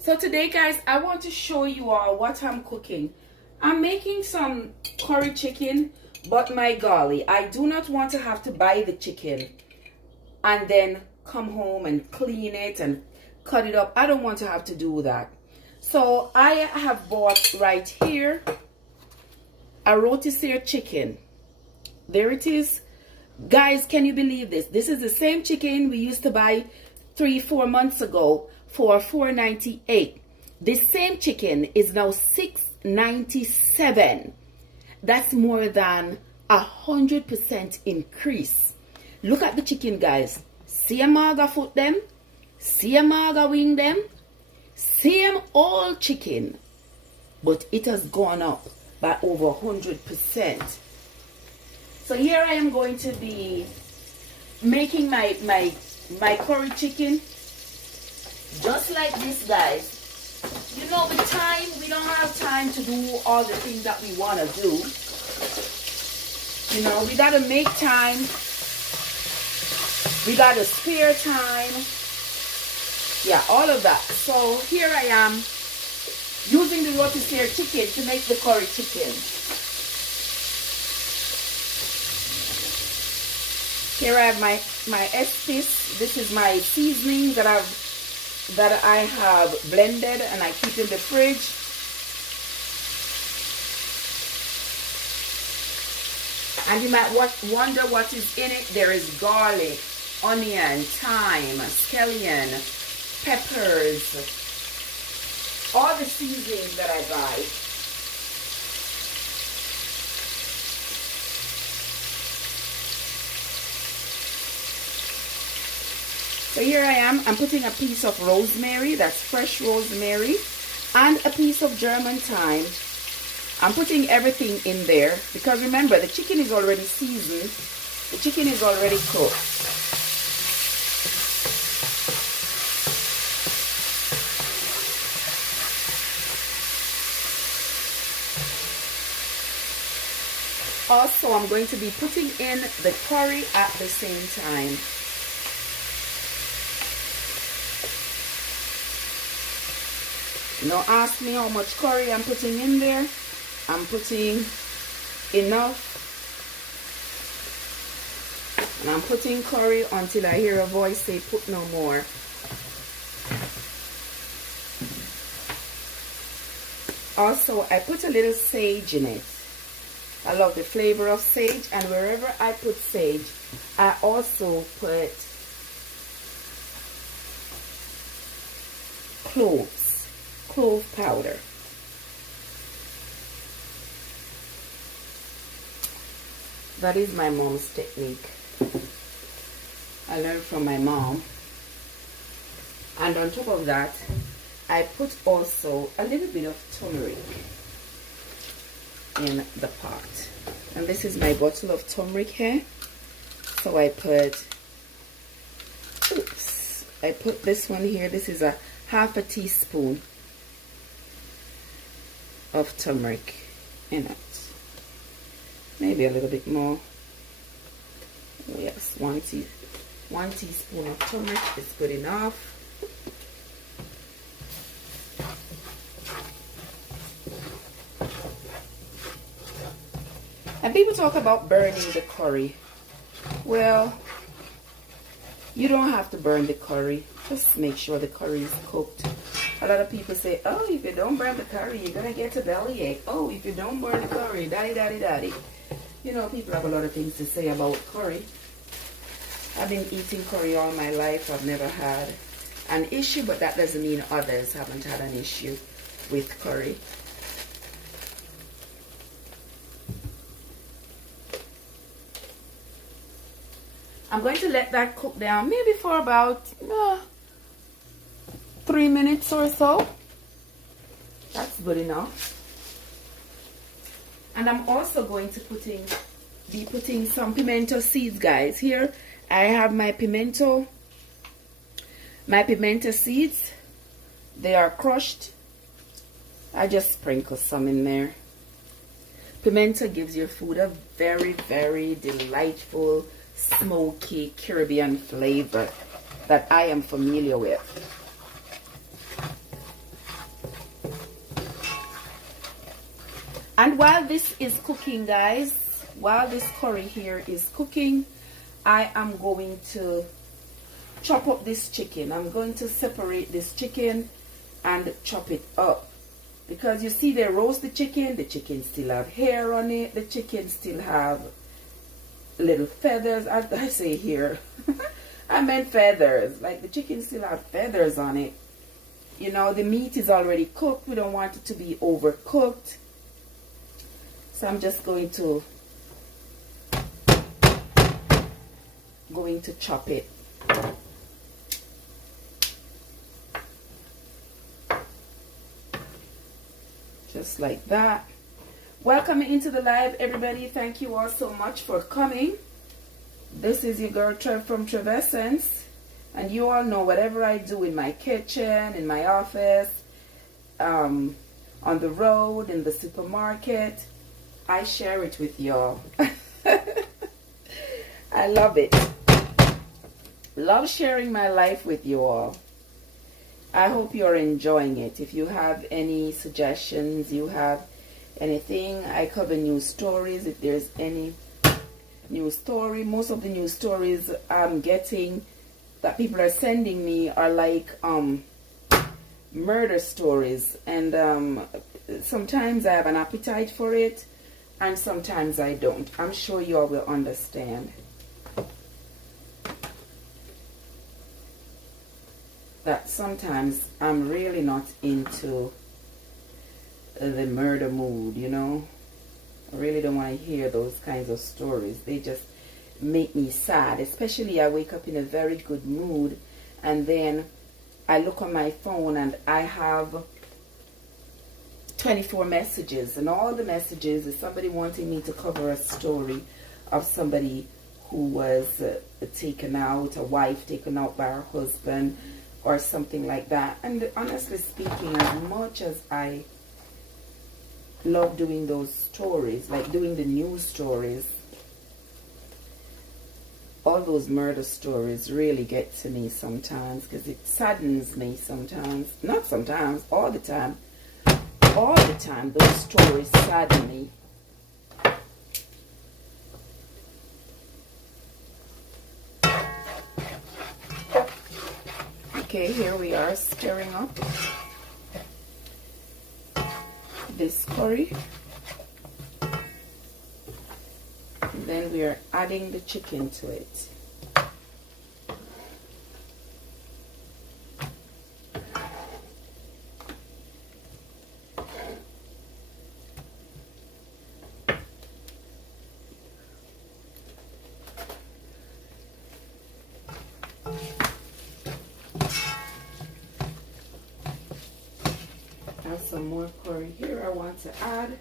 So today, guys, I want to show you all what I'm cooking. I'm making some curry chicken, but my golly, I do not want to have to buy the chicken and then come home and clean it and cut it up. I don't want to have to do that. So I have bought right here a rotisserie chicken. There it is. Guys, can you believe this? This is the same chicken we used to buy 3-4 months ago for $4.98. This same chicken is now $6.97. That's more than 100% increase. Look at the chicken, guys. See a maga foot them, see a maga wing them, same old chicken, but it has gone up by over 100%. So here I am going to be making my curry chicken just like this, guys. You know, with time, we don't have time to do all the things that we want to do. You know, we got to make time. We got to spare time. Yeah, all of that. So here I am using the rotisserie chicken to make the curry chicken. Here I have my estes. This is my seasoning that I have blended and I keep in the fridge. And you might wonder what is in it. There is garlic, onion, thyme, scallion, peppers, all the seasonings that I buy. So here I am, I'm putting a piece of rosemary, that's fresh rosemary, and a piece of German thyme. I'm putting everything in there because remember, the chicken is already seasoned, the chicken is already cooked. Also, I'm going to be putting in the curry at the same time. Now ask me how much curry I'm putting in there. I'm putting enough. And I'm putting curry until I hear a voice say put no more. Also, I put a little sage in it. I love the flavor of sage, and wherever I put sage, I also put clove powder. That is my mom's technique. I learned from my mom. And on top of that, I put also a little bit of turmeric in the pot. And this is my bottle of turmeric here. So I put this one here. This is a half a teaspoon of turmeric in it. Maybe a little bit more. Yes, one teaspoon of turmeric is good enough. And people talk about burning the curry. Well, you don't have to burn the curry. Just make sure the curry is cooked. A lot of people say, oh, if you don't burn the curry, you're going to get a bellyache. Oh, if you don't burn the curry, daddy. You know, people have a lot of things to say about curry. I've been eating curry all my life. I've never had an issue, but that doesn't mean others haven't had an issue with curry. I'm going to let that cook down maybe for about 3 minutes or so. That's good enough. And I'm also going to be putting some pimento seeds, guys. Here I have my pimento seeds. They are crushed. I just sprinkle some in there. Pimento gives your food a very, very delightful, smoky Caribbean flavor that I am familiar with. And while this is cooking, guys, while this curry here is cooking, I am going to chop up this chicken. I'm going to separate this chicken and chop it up. Because you see, they roast the chicken still have hair on it, the chicken still have little feathers. I say here, I meant feathers. Like the chicken still have feathers on it. You know, the meat is already cooked. We don't want it to be overcooked. So I'm just going to chop it. Just like that. Welcome into the live, everybody. Thank you all so much for coming. This is your girl Trev from Trevessence, and you all know whatever I do in my kitchen, in my office, on the road, in the supermarket, I share it with y'all. I love it. Love sharing my life with you all. I hope you're enjoying it. If you have any suggestions, you have anything, I cover news stories. If there's any news story, most of the news stories I'm getting that people are sending me are like murder stories, and sometimes I have an appetite for it and sometimes I don't. I'm sure you all will understand that sometimes I'm really not into the murder mood, you know. I really don't want to hear those kinds of stories. They just make me sad. Especially I wake up in a very good mood and then I look on my phone and I have 24 messages, and all the messages is somebody wanting me to cover a story of somebody who was taken out, a wife taken out by her husband or something like that. And honestly speaking, as much as I love doing those stories, like doing the news stories, all those murder stories really get to me sometimes, because it saddens me sometimes. Not sometimes, all the time. All the time, those stories sadden me. Okay, here we are stirring up this curry. And then we are adding the chicken to it. Some more curry here I want to add,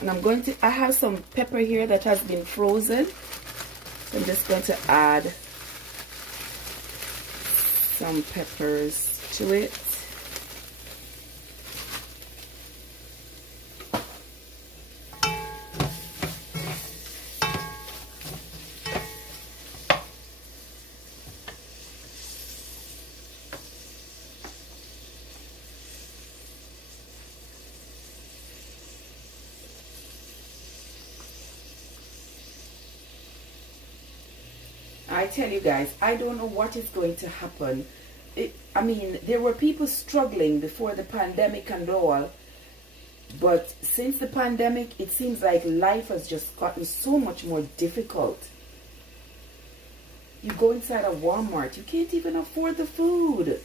and I have some pepper here that has been frozen, so I'm just going to add some peppers to it. I tell you guys, I don't know what is going to happen. I mean, there were people struggling before the pandemic and all, but since the pandemic, it seems like life has just gotten so much more difficult. You go inside a Walmart, you can't even afford the food.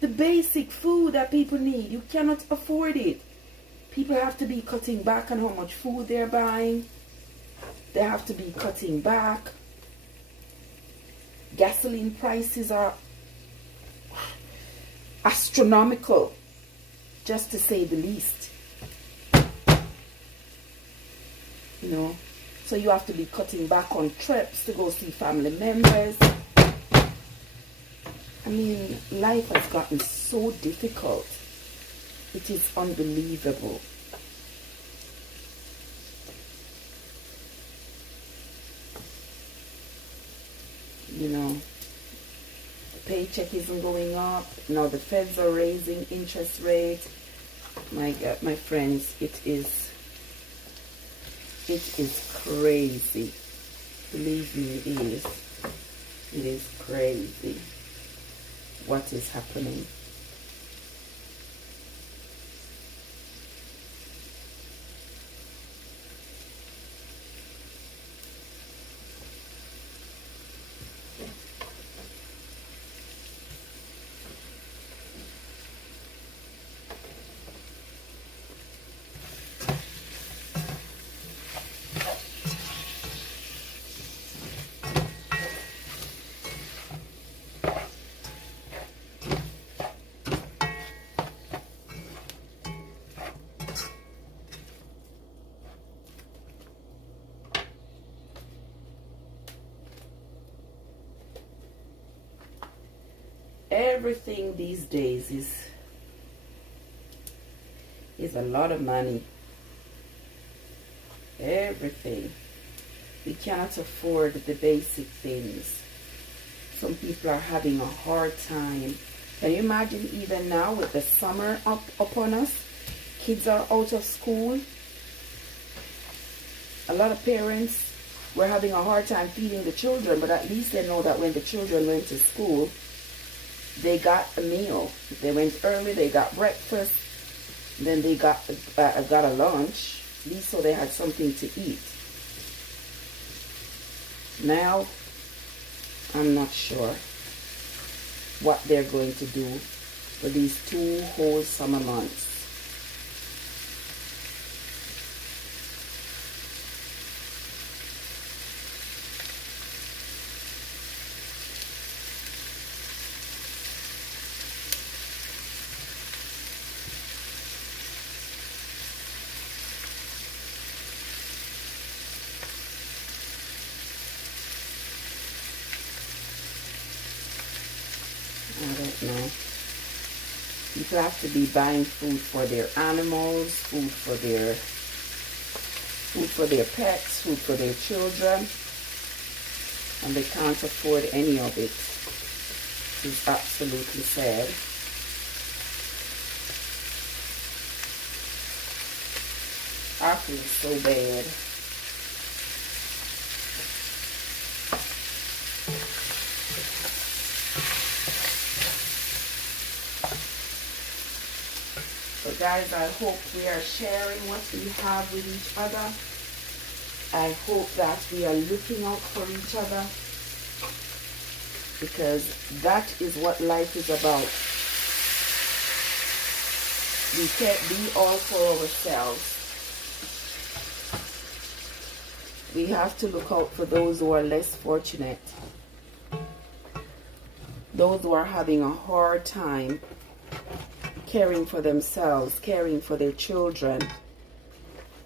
The basic food that people need, you cannot afford it. People have to be cutting back on how much food they're buying. They have to be cutting back. Gasoline prices are astronomical, just to say the least. You know, so you have to be cutting back on trips to go see family members. I mean, life has gotten so difficult. It is unbelievable. You know, the paycheck isn't going up. Now the feds are raising interest rates. My God, my friends, it is crazy. Believe me, it is. It is crazy what is happening. Everything these days is a lot of money. Everything. We can't afford the basic things. Some people are having a hard time. Can you imagine even now with the summer upon us? Kids are out of school. A lot of parents were having a hard time feeding the children, but at least they know that when the children went to school, they got a meal. If they went early, they got breakfast. Then they got a lunch. At least so they had something to eat. Now, I'm not sure what they're going to do for these 2 whole summer months. I don't know. People have to be buying food for their animals, food for their pets, food for their children, and they can't afford any of it. It's absolutely sad. I feel so bad. So guys, I hope we are sharing what we have with each other. I hope that we are looking out for each other, because that is what life is about. We can't be all for ourselves. We have to look out for those who are less fortunate, those who are having a hard time caring for themselves, caring for their children,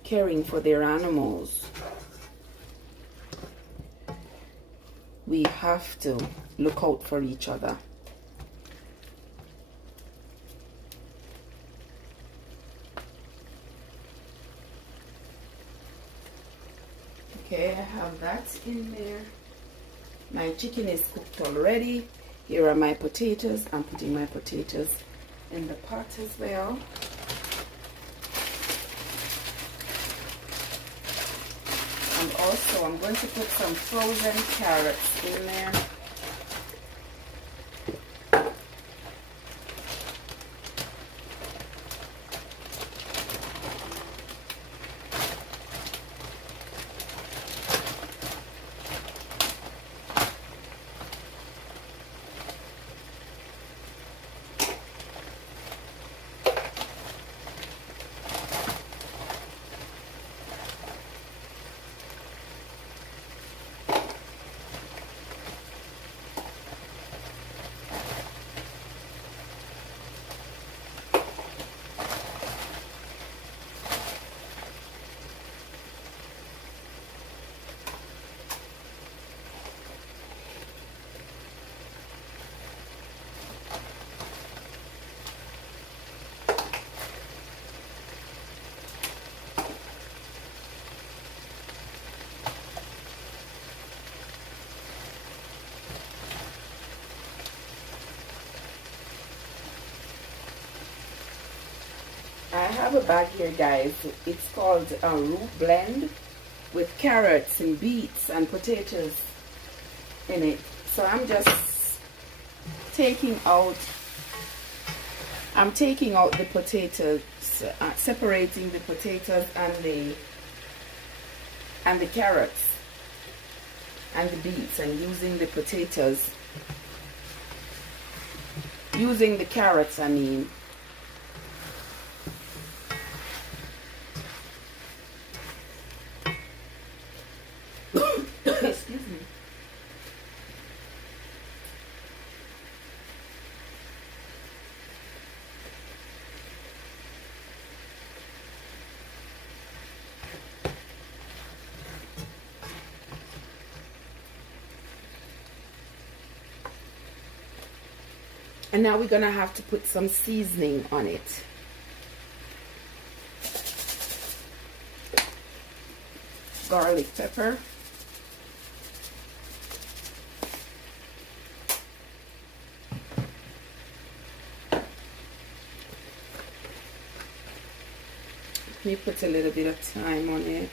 caring for their animals. We have to look out for each other. Okay, I have that in there. My chicken is cooked already. Here are my potatoes. I'm putting my potatoes in the pot as well. And also I'm going to put some frozen carrots in there. I have a bag here, guys. It's called a root blend with carrots and beets and potatoes in it. So I'm just taking out the potatoes, separating the potatoes and the carrots and the beets, and using the carrots, I mean. Excuse me. And now we're gonna have to put some seasoning on it. Garlic pepper. Let me put a little bit of thyme on it.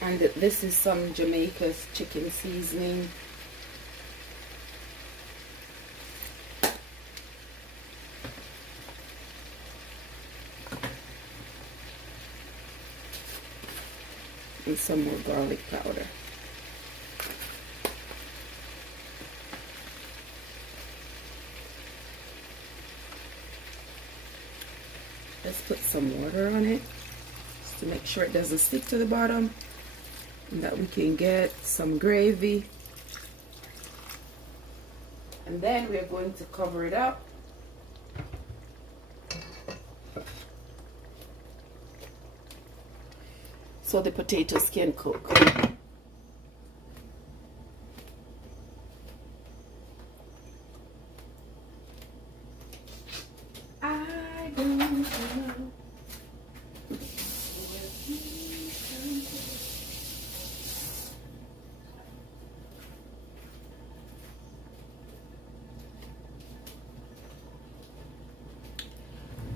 And this is some Jamaica's chicken seasoning. And some more garlic powder. Let's put some water on it just to make sure it doesn't stick to the bottom, and that we can get some gravy. And then we're going to cover it up. So the potatoes can cook. I don't know.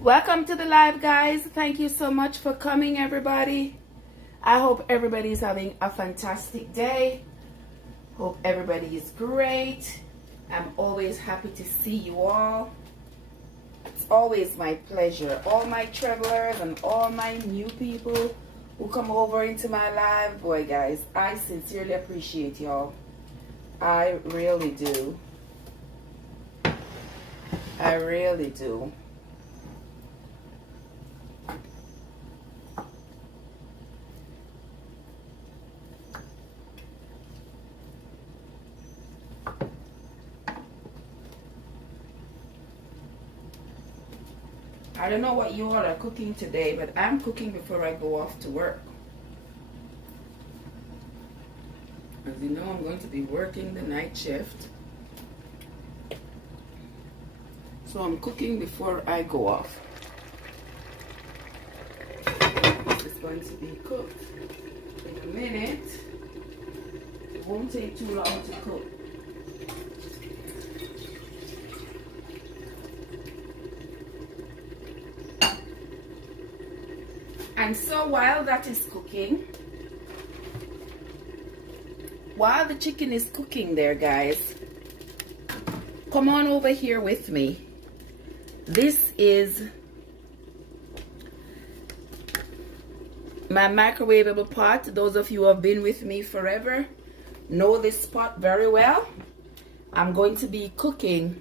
Welcome to the live, guys. Thank you so much for coming, everybody. I hope everybody is having a fantastic day. Hope everybody is great. I'm always happy to see you all. It's always my pleasure. All my travelers and all my new people who come over into my live. Boy, guys, I sincerely appreciate y'all. I really do. I really do. I don't know what you all are cooking today, but I'm cooking before I go off to work. As you know, I'm going to be working the night shift. So I'm cooking before I go off. This is going to be cooked in a minute. It won't take too long to cook. And so while that is cooking, while the chicken is cooking there, guys, come on over here with me. This is my microwavable pot. Those of you who have been with me forever know this pot very well. I'm going to be cooking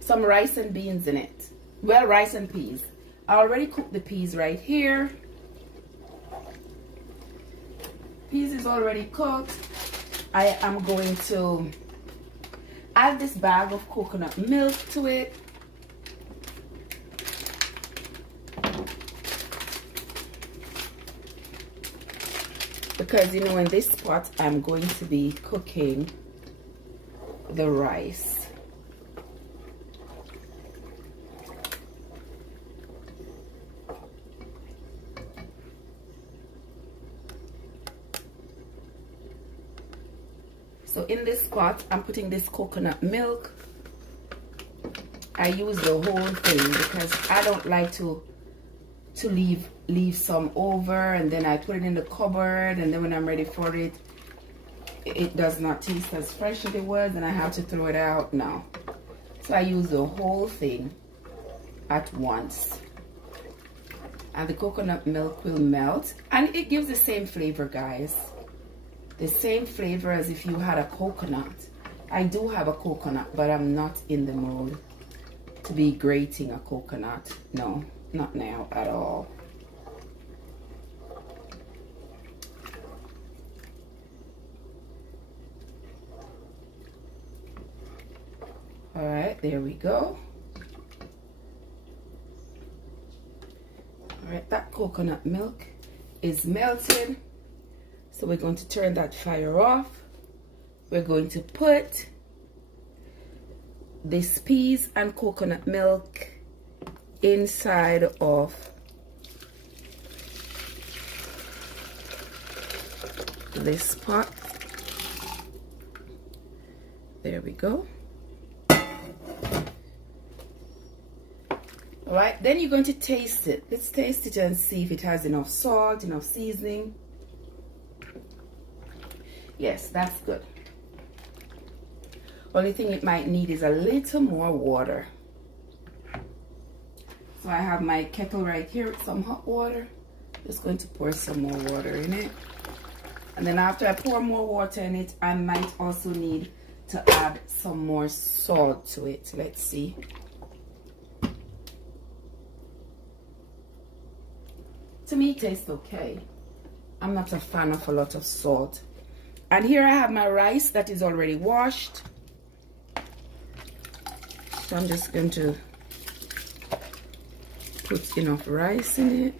some rice and beans in it. Well, rice and peas. I already cooked the peas right here. Peas is already cooked. I am going to add this bag of coconut milk to it. Because, you know, in this pot, I'm going to be cooking the rice. So in this pot, I'm putting this coconut milk. I use the whole thing because I don't like to leave some over, and then I put it in the cupboard, and then when I'm ready for it, it does not taste as fresh as it was, and I have to throw it out now. So I use the whole thing at once, and the coconut milk will melt, and it gives the same flavor, guys. The same flavor as if you had a coconut. I do have a coconut, but I'm not in the mood to be grating a coconut. No, not now at all. All right, there we go. All right, that coconut milk is melted. So we're going to turn that fire off. We're going to put this peas and coconut milk inside of this pot. There we go. All right, then you're going to taste it. Let's taste it and see if it has enough salt, enough seasoning. Yes, that's good. Only thing it might need is a little more water. So I have my kettle right here with some hot water. Just going to pour some more water in it. And then after I pour more water in it, I might also need to add some more salt to it. Let's see. To me, it tastes okay. I'm not a fan of a lot of salt. And here I have my rice that is already washed. So I'm just going to put enough rice in it.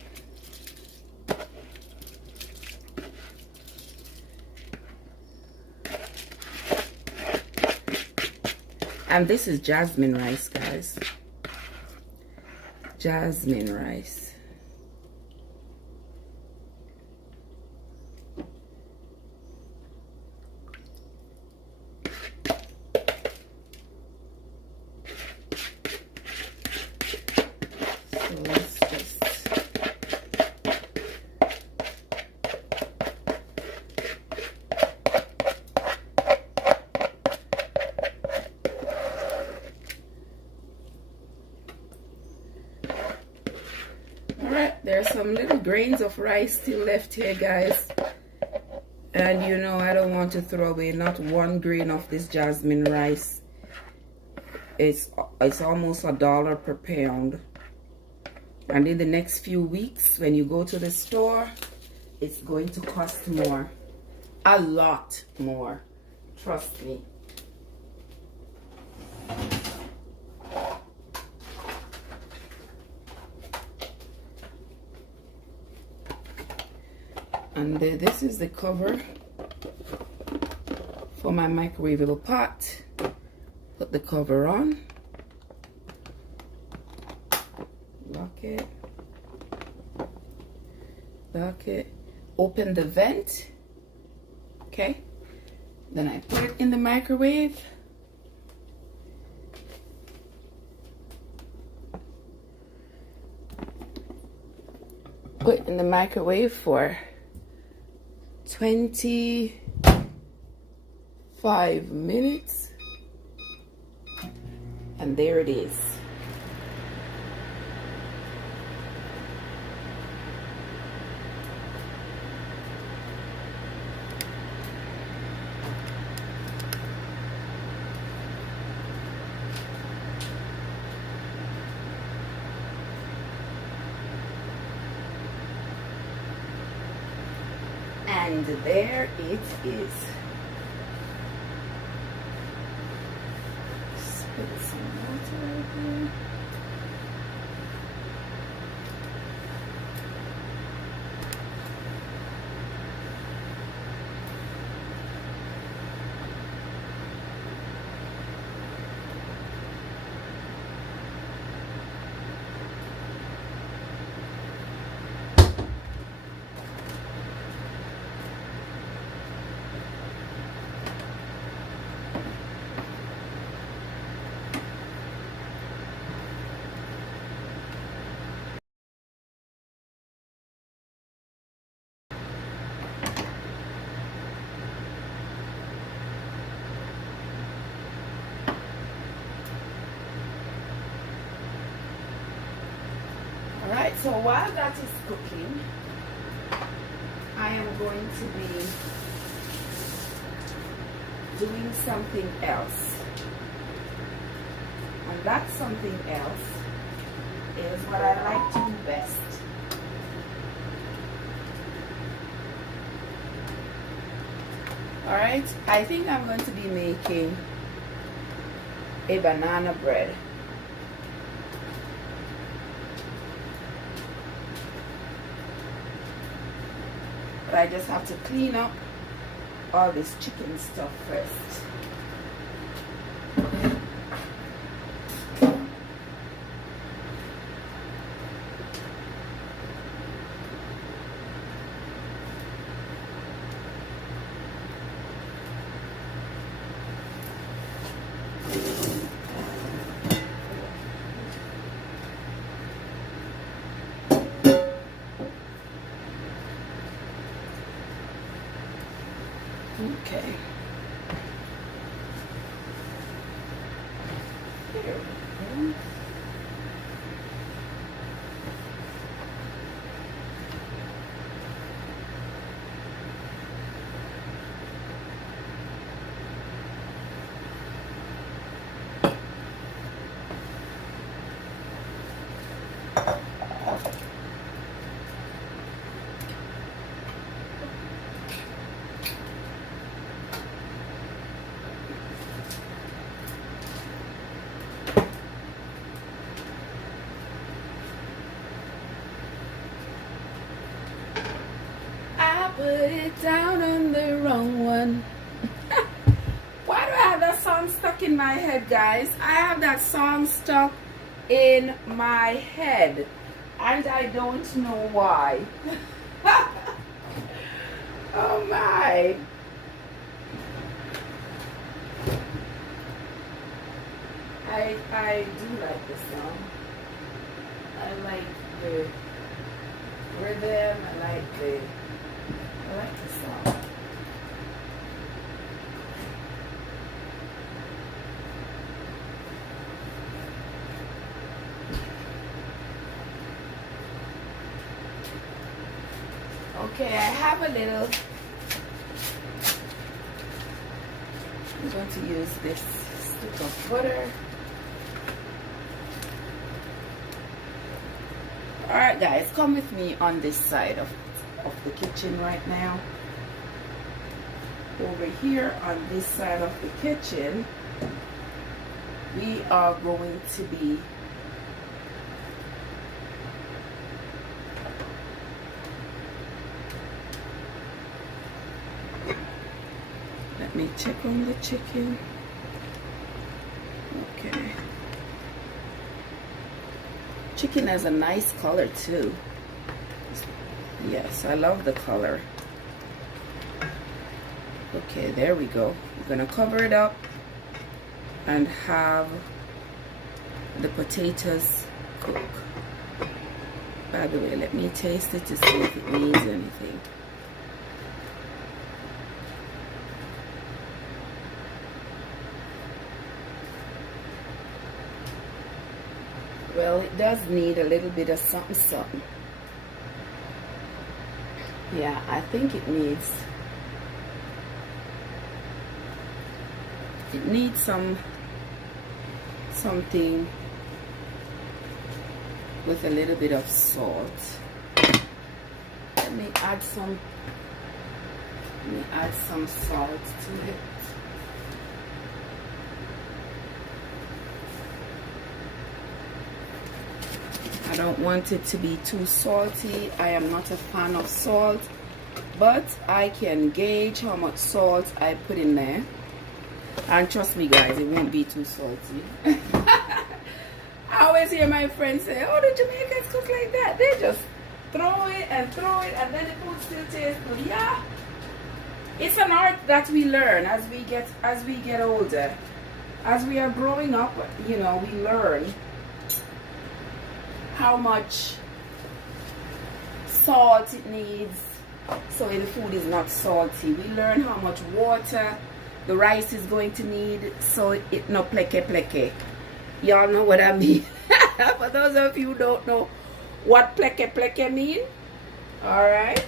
And this is jasmine rice, guys. Jasmine rice. There's some little grains of rice still left here, guys, and you know I don't want to throw away not one grain of this jasmine rice. It's almost $1 per pound, and in the next few weeks when you go to the store, it's going to cost more, a lot more, trust me. And this is the cover for my microwavable pot. Put the cover on. Lock it. Lock it. Open the vent. Okay. Then I put it in the microwave. Put it in the microwave for 25 minutes, and there it is. And there it is. Just put some water right here. So while that is cooking, I am going to be doing something else. And that something else is what I like to do best. Alright, I think I'm going to be making a banana bread. But I just have to clean up all this chicken stuff first. Okay. Here we go. Put it down on the wrong one. Why do I have that song stuck in my head, guys? I have that song stuck in my head and I don't know why. Oh my. I do like this song. I like the rhythm, I like the song. Okay, I have a little. I'm going to use this stick of butter. Alright guys, come with me on this side of the kitchen right now. Over here on this side of the kitchen, we are going to be let me check on the chicken. Okay. Chicken has a nice color too. Yes, I love the color. Okay, there we go. We're gonna cover it up and have the potatoes cook. By the way, let me taste it to see if it needs anything. Well, it does need a little bit of something. Yeah, I think it needs something with a little bit of salt. Let me add some salt to it. I don't want it to be too salty. I am not a fan of salt, but I can gauge how much salt I put in there. And trust me guys, it won't be too salty. I always hear my friends say, oh, the Jamaicans cook like that. They just throw it and then the food still tastes good. Yeah. It's an art that we learn as we get older. As we are growing up, you know, we learn how much salt it needs so the food is not salty. We learn how much water the rice is going to need so it no pleke pleke. Y'all know what I mean. For those of you who don't know what pleke pleke mean? Alright.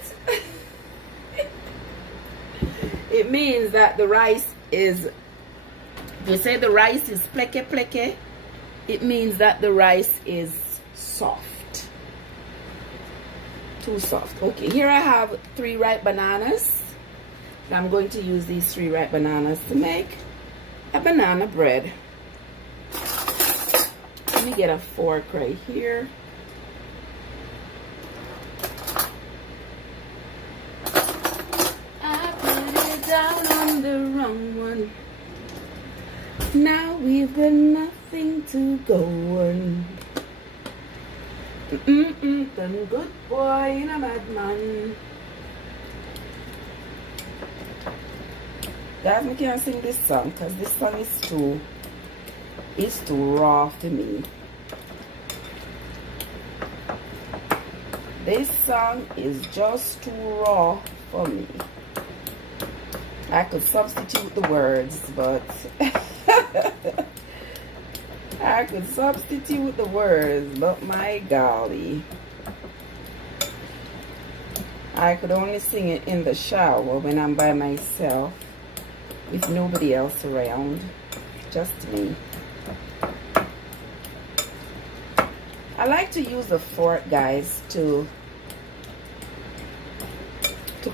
It means that the rice is, if you say the rice is pleke pleke, it means that the rice is soft. Too soft. Okay, here I have 3 ripe bananas. I'm going to use these 3 ripe bananas to make a banana bread. Let me get a fork right here. I put it down on the wrong one. Now we've got nothing to go on. Done good boy in a madman. Guys, I can't sing this song because this song is too raw for me. This song is just too raw for me. I could substitute the words, but I could substitute the words, but my golly. I could only sing it in the shower when I'm by myself with nobody else around, just me. I like to use the fork, guys, to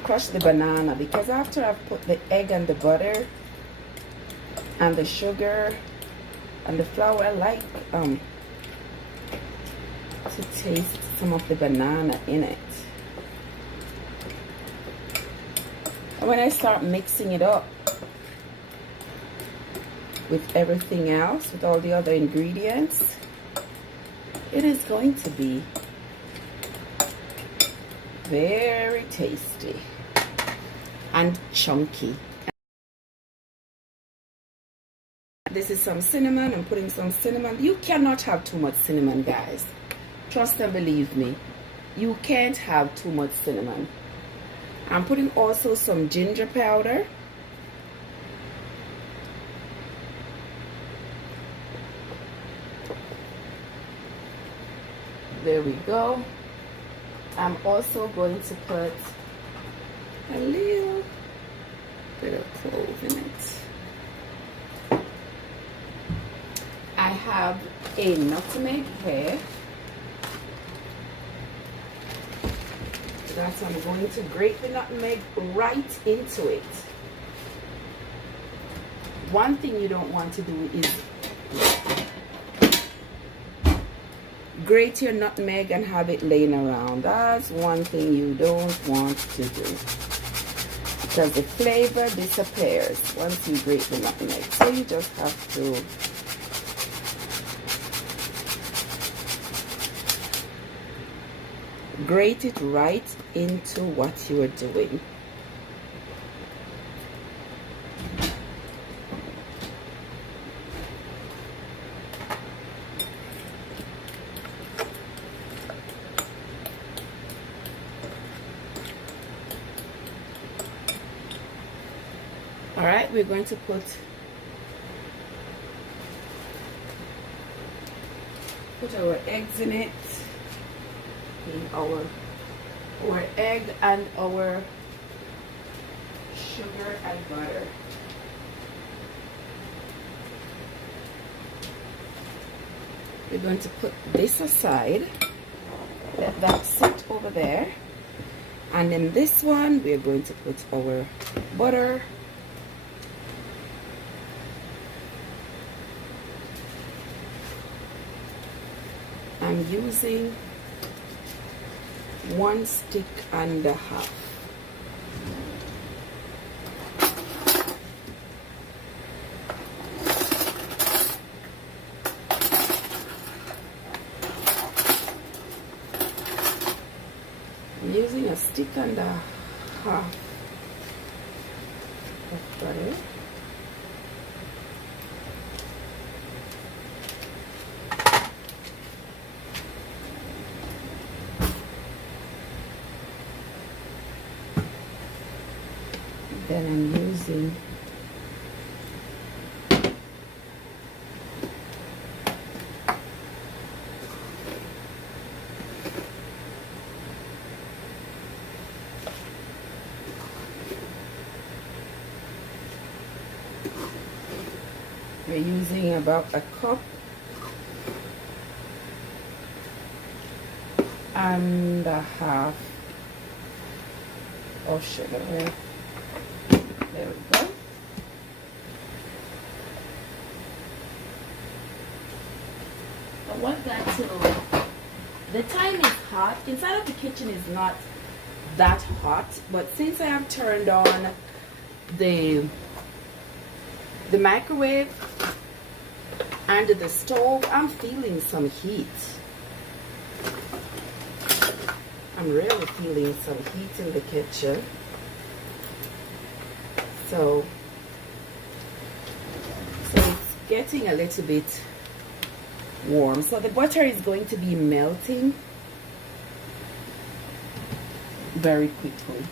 crush the banana, because after I've put the egg and the butter and the sugar and the flour, I like to taste some of the banana in it. And when I start mixing it up with everything else, with all the other ingredients, it is going to be very tasty and chunky. This is some cinnamon. I'm putting some cinnamon. You cannot have too much cinnamon, guys. Trust and believe me. You can't have too much cinnamon. I'm putting also some ginger powder. There we go. I'm also going to put a little bit of clove in it. I have a nutmeg here that I'm going to grate the nutmeg right into it. One thing you don't want to do is grate your nutmeg and have it laying around. That's one thing you don't want to do, because the flavor disappears once you grate the nutmeg. So you just have to grate it right into what you are doing. All right, we're going to put our eggs in it. Our egg and our sugar and butter. We're going to put this aside, let that sit over there, and then this one we're going to put our butter. I'm using 1.5 sticks. I'm using 1.5 sticks of butter. Then I'm using We're using about a cup and a half of sugar. There we go. I want that to, the time is hot. Inside of the kitchen is not that hot, but since I have turned on the microwave and the stove, I'm feeling some heat. I'm really feeling some heat in the kitchen. So it's getting a little bit warm. So the butter is going to be melting very quickly.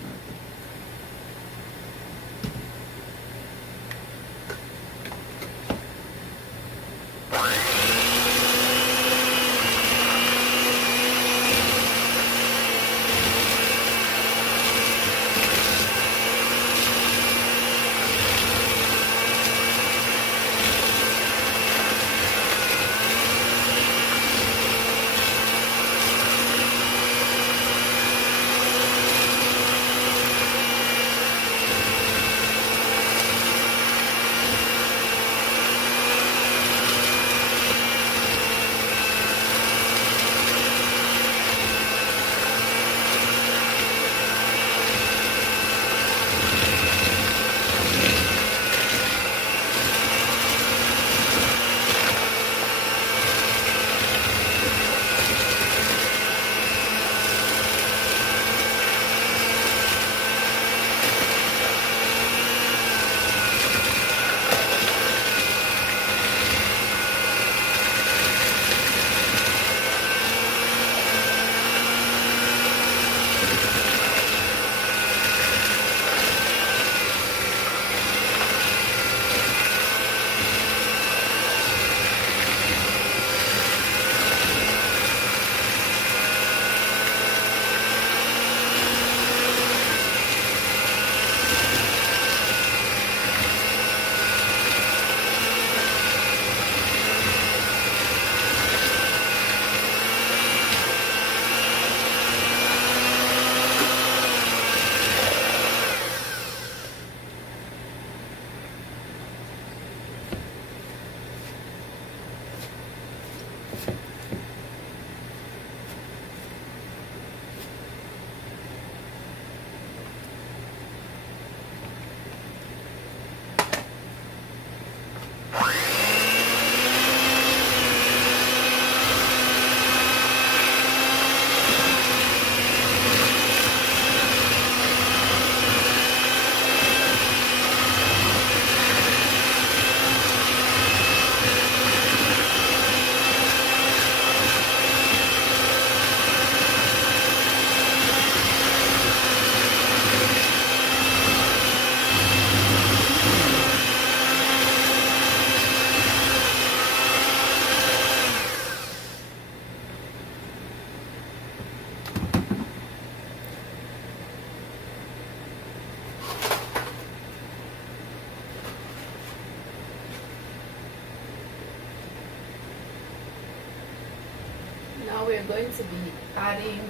Now we're going to be adding,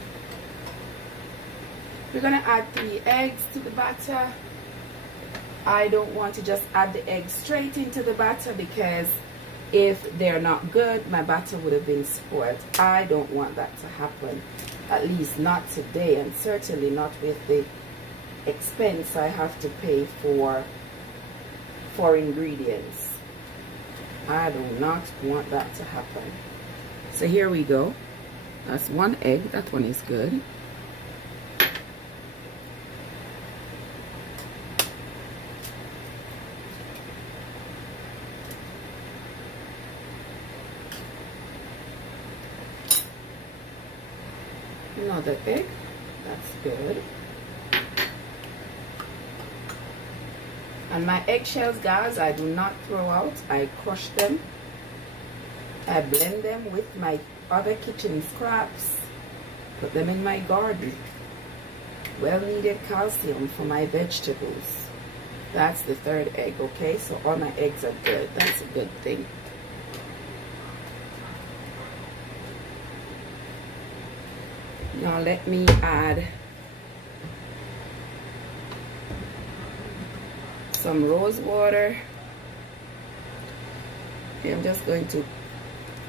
we're going to add 3 eggs to the batter. I don't want to just add the eggs straight into the batter because if they're not good, my batter would have been spoiled. I don't want that to happen, at least not today, and certainly not with the expense I have to pay for ingredients. I do not want that to happen. So here we go. That's 1 egg. That one is good. Another egg. That's good. And my eggshells, guys, I do not throw out. I crush them. I blend them with my other kitchen scraps. Put them in my garden. Well needed calcium for my vegetables. That's the third egg, okay? So all my eggs are good. That's a good thing. Now let me add some rose water. Okay, I'm just going to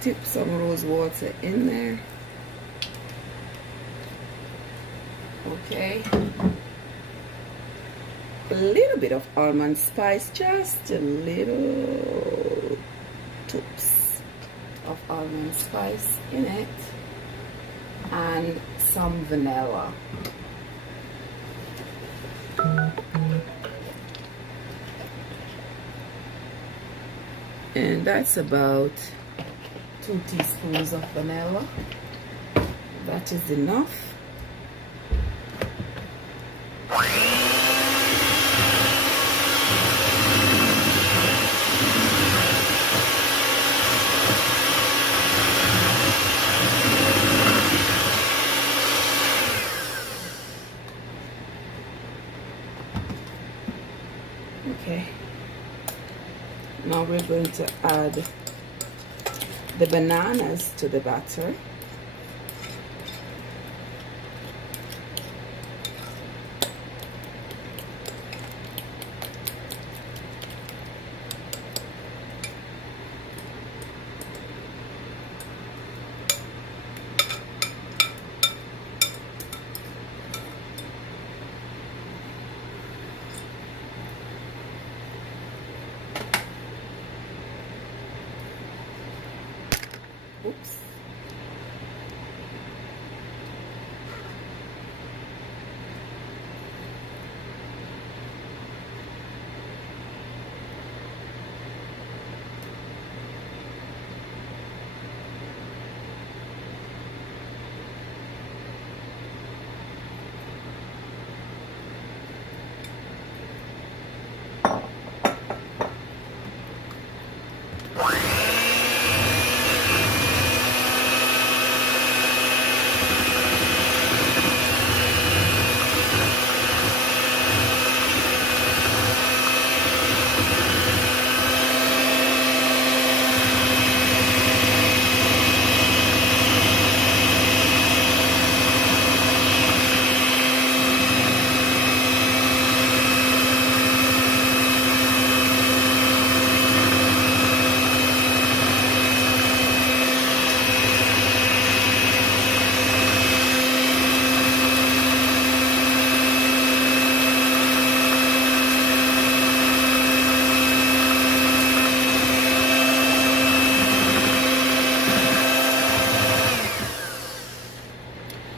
tip some rose water in there. Okay. A little bit of almond spice, just a little tips of almond spice in it, and some vanilla. And that's about 2 teaspoons of vanilla. That is enough. Okay, now we're going to add the bananas to the batter. Oops.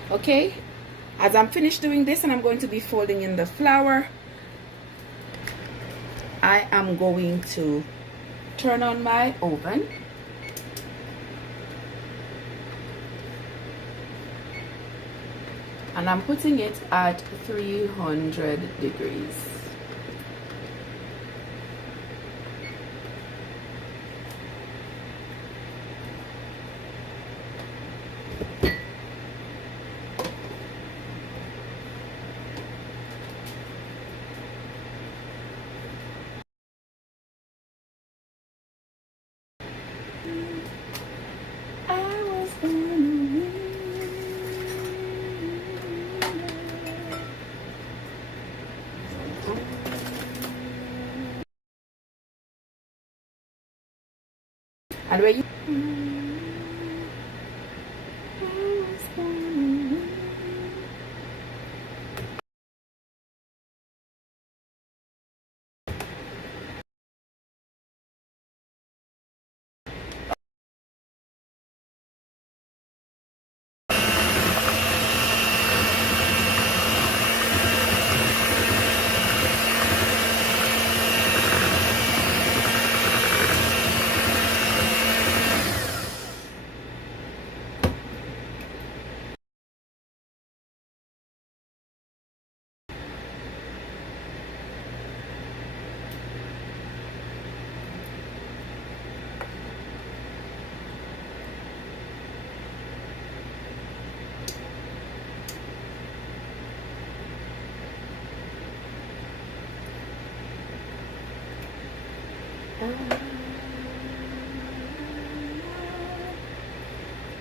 Okay, as I'm finished doing this and I'm going to be folding in the flour, I am going to turn on my oven. And I'm putting it at 300 degrees. And where you I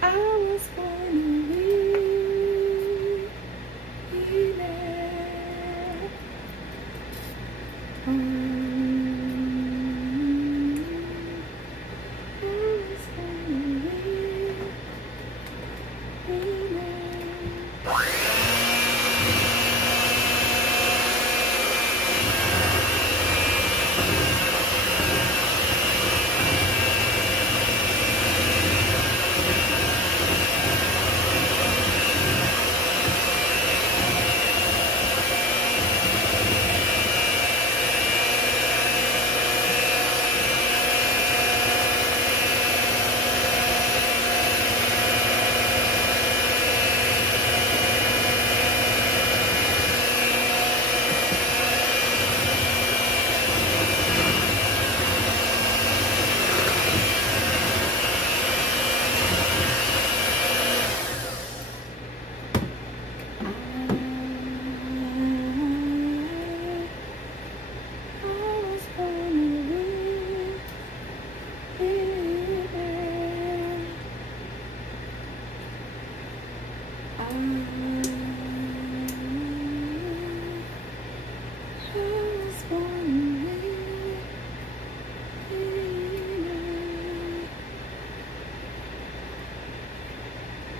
was born a winner.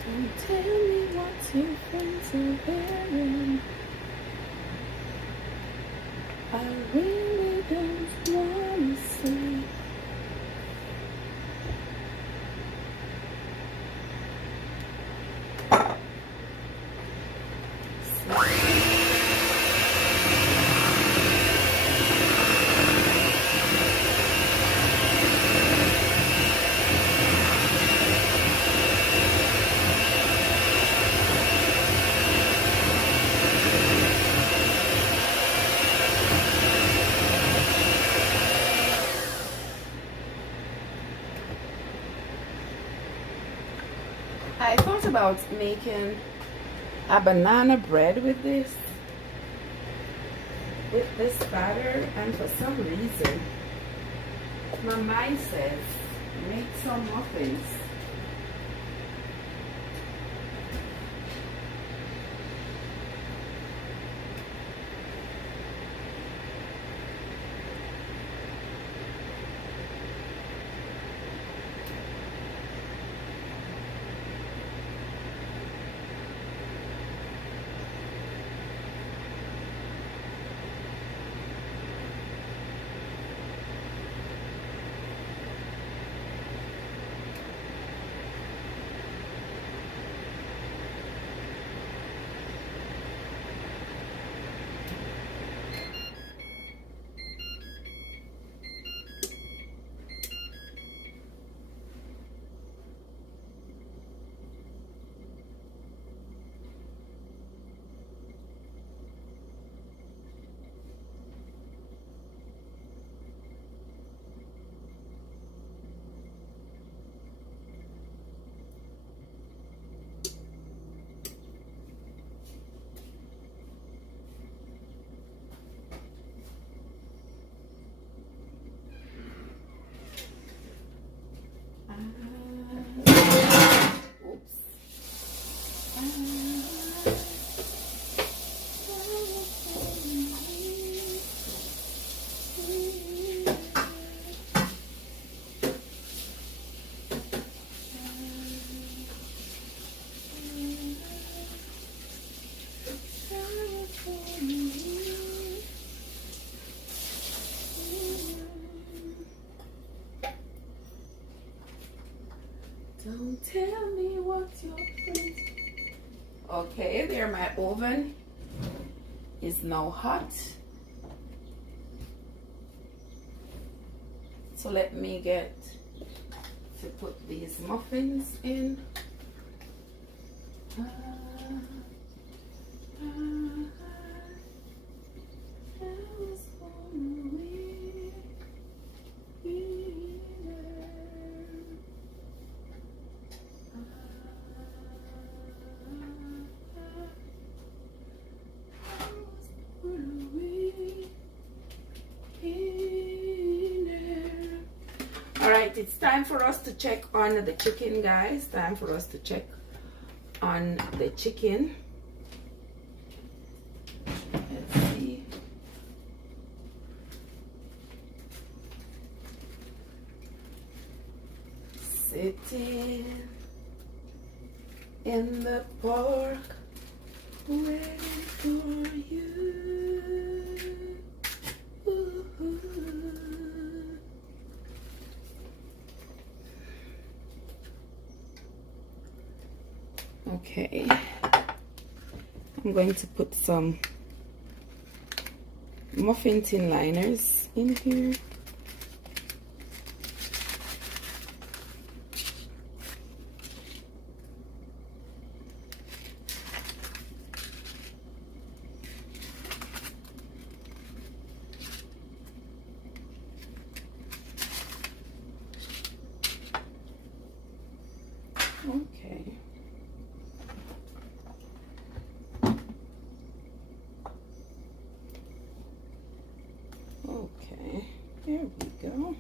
Don't tell me what your friends are wearing. I really don't wanna see. I thought about making a banana bread with this batter, and for some reason my mind says make some muffins. Don't tell me what your friends. Okay, there, my oven is now hot. So let me get to put these muffins in. All right, it's time for us to check on the chicken, guys. Time for us to check on the chicken. Let's see. Sitting in the park, waiting for you. Ooh. Okay, I'm going to put some muffin tin liners in here. Okay. Okay, there we go.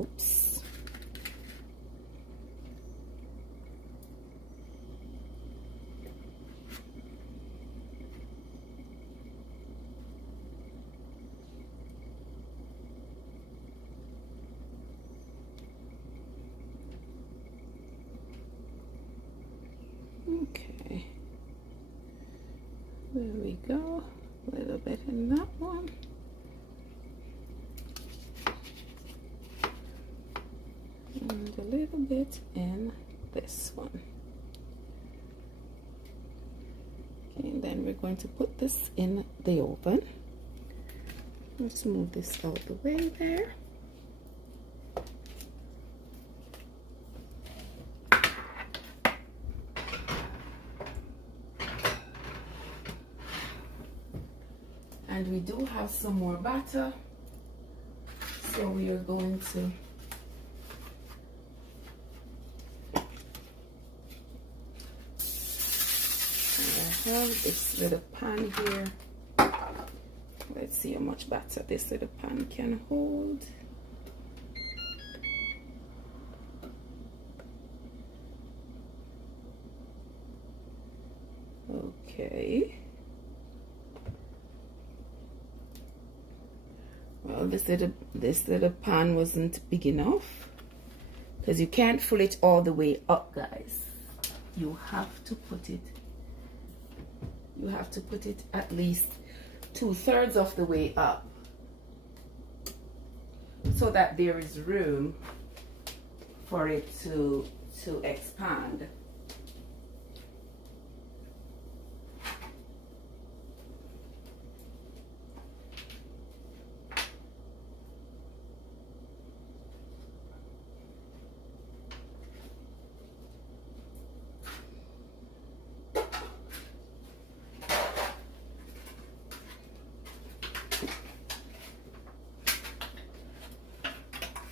Oops. Okay. There we go. A little bit in that one. And a little bit in this one. Okay, and then we're going to put this in the oven. Let's move this out the way there. And we do have some more batter, so we are going to I have this little pan here. Let's see how much batter this little pan can hold. Okay. Well, this little pan wasn't big enough, because you can't fill it all the way up, guys. You have to put it at least 2/3 of the way up, so that there is room for it to expand.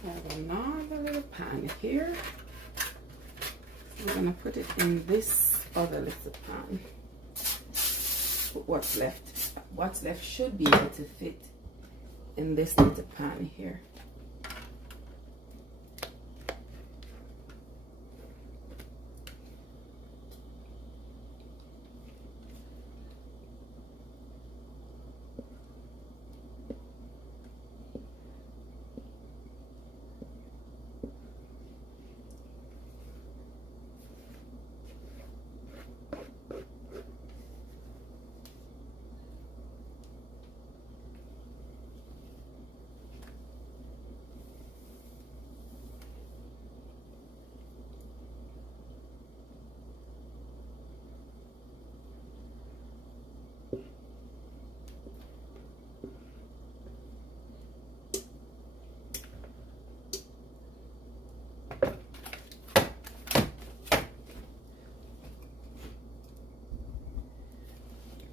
I have another little pan here. We're gonna put it in this other little pan. Put what's left. What's left should be able to fit in this little pan here.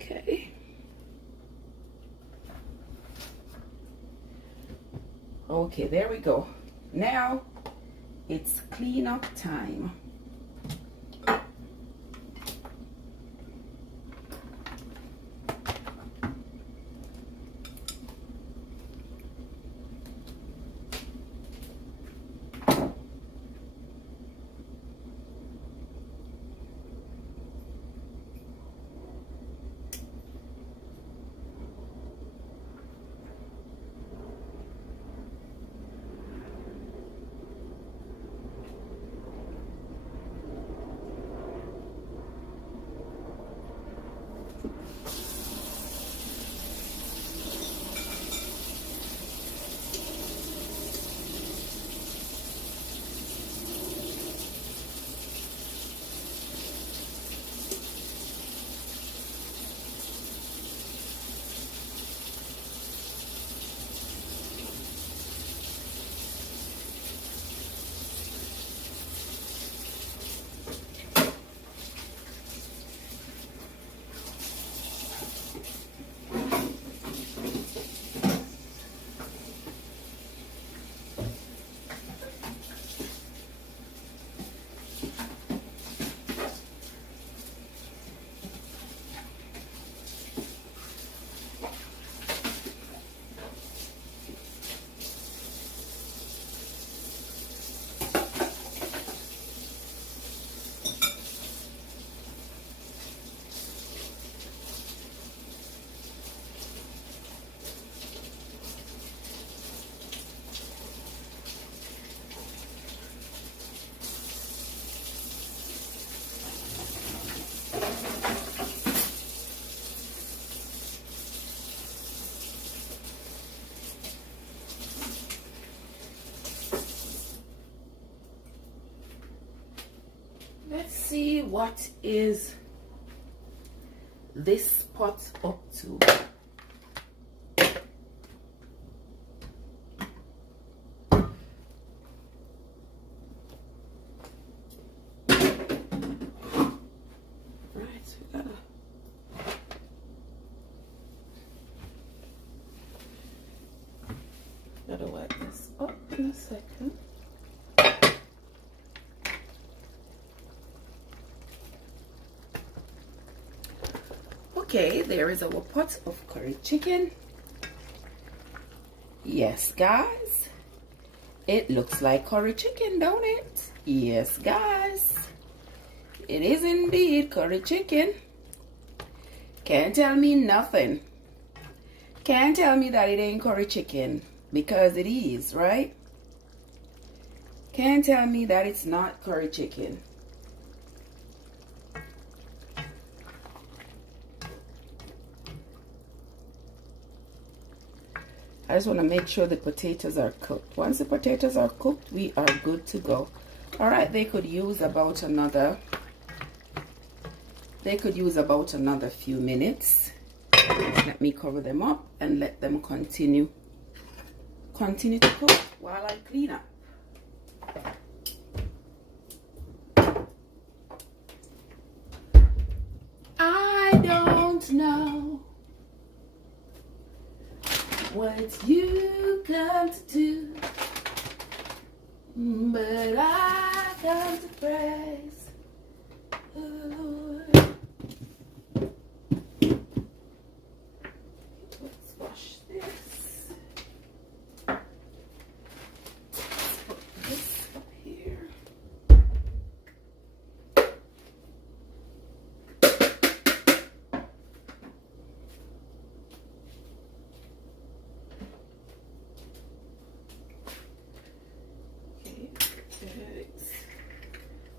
Okay. Okay, there we go. Now it's cleanup time. Let's see what is this pot up to. Right, we gotta wipe this up in a second. Okay, there is our pot of curry chicken. Yes, guys, it looks like curry chicken, don't it? Yes, guys, it is indeed curry chicken. Can't tell me nothing. Can't tell me that it ain't curry chicken, because it is, right? Can't tell me that it's not curry chicken. I just want to make sure the potatoes are cooked. Once the potatoes are cooked, we are good to go. All right, they could use about another few minutes. Let me cover them up and let them continue to cook while I clean up. I don't know what you come to do, but I come to praise the Lord. Let's wash this. Put this up here.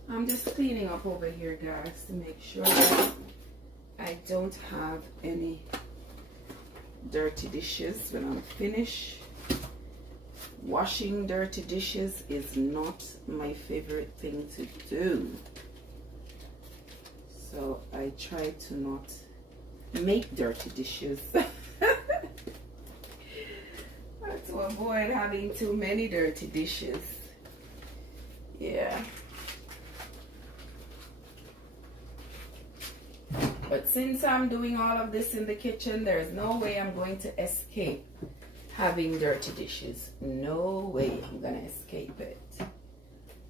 I'm just cleaning up over here, guys, to make sure that I don't have any dirty dishes when I'm finished. Washing dirty dishes is not my favorite thing to do, so I try to not make dirty dishes to avoid having too many dirty dishes. Yeah. But since I'm doing all of this in the kitchen, there's no way I'm going to escape having dirty dishes. No way I'm gonna escape it.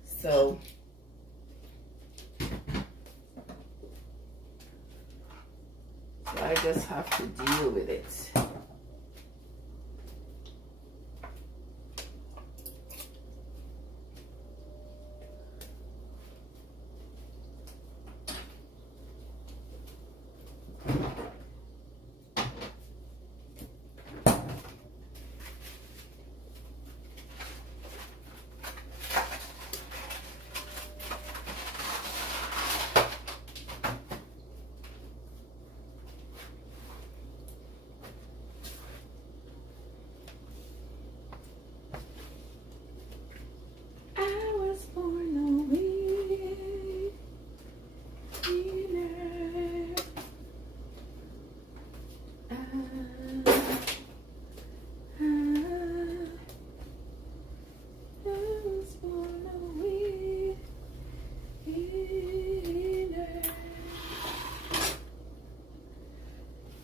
So I just have to deal with it.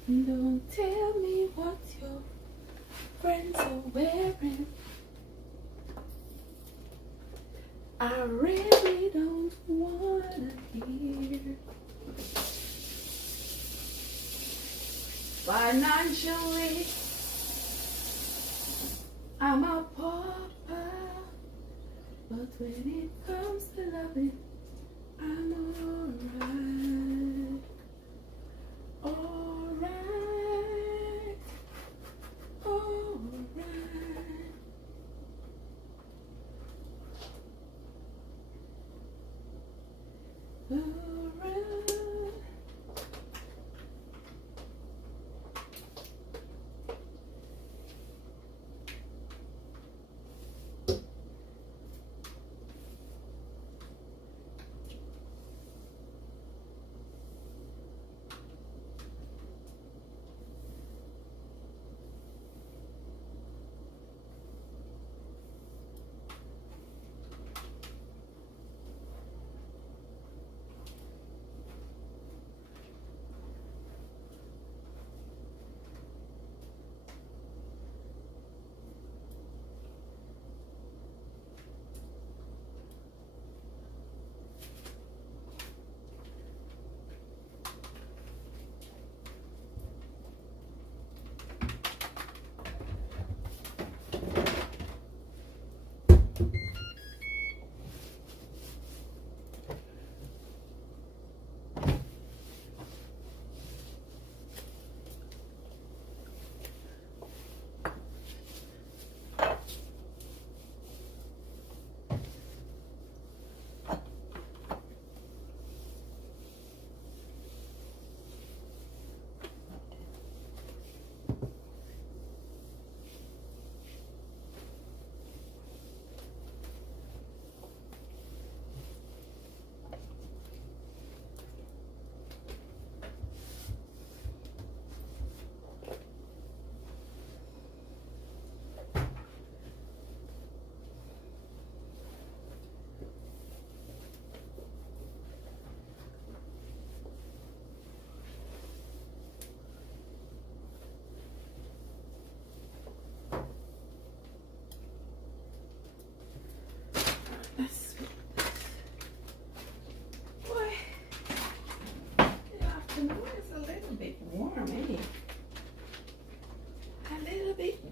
Don't tell me what your friends are wearing. I really don't wanna hear. Financially, I'm a pauper, but when it comes to loving, I'm alright. Alright. Alright. Alright.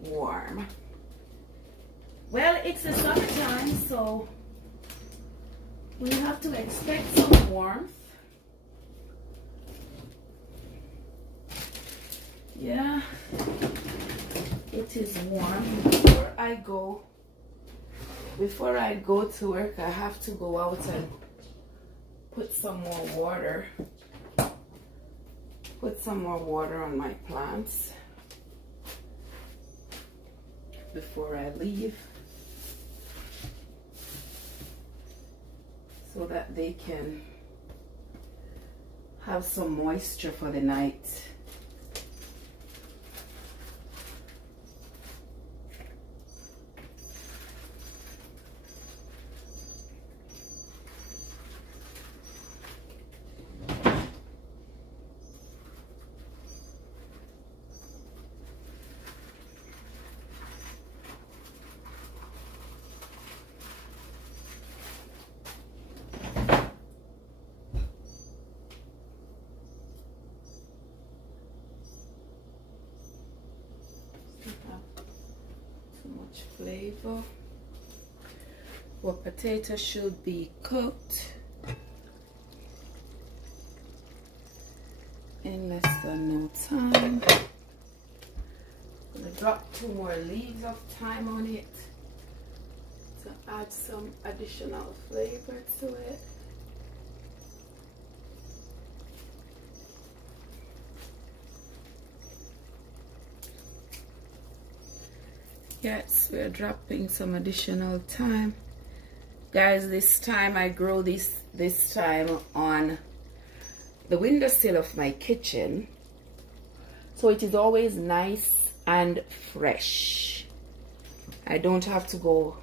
Warm. Well, it's the summertime, so we have to expect some warmth. Yeah, it is warm. Before I go to work, I have to go out and put some more water. Put some more water on my plants before I leave, so that they can have some moisture for the night. much flavor. Our potato should be cooked in less than no time. I'm gonna drop 2 more leaves of thyme on it to add some additional flavor to it. Yes, we're dropping some additional thyme. Guys, this time I grow this time on the windowsill of my kitchen. So it is always nice and fresh. I don't have to go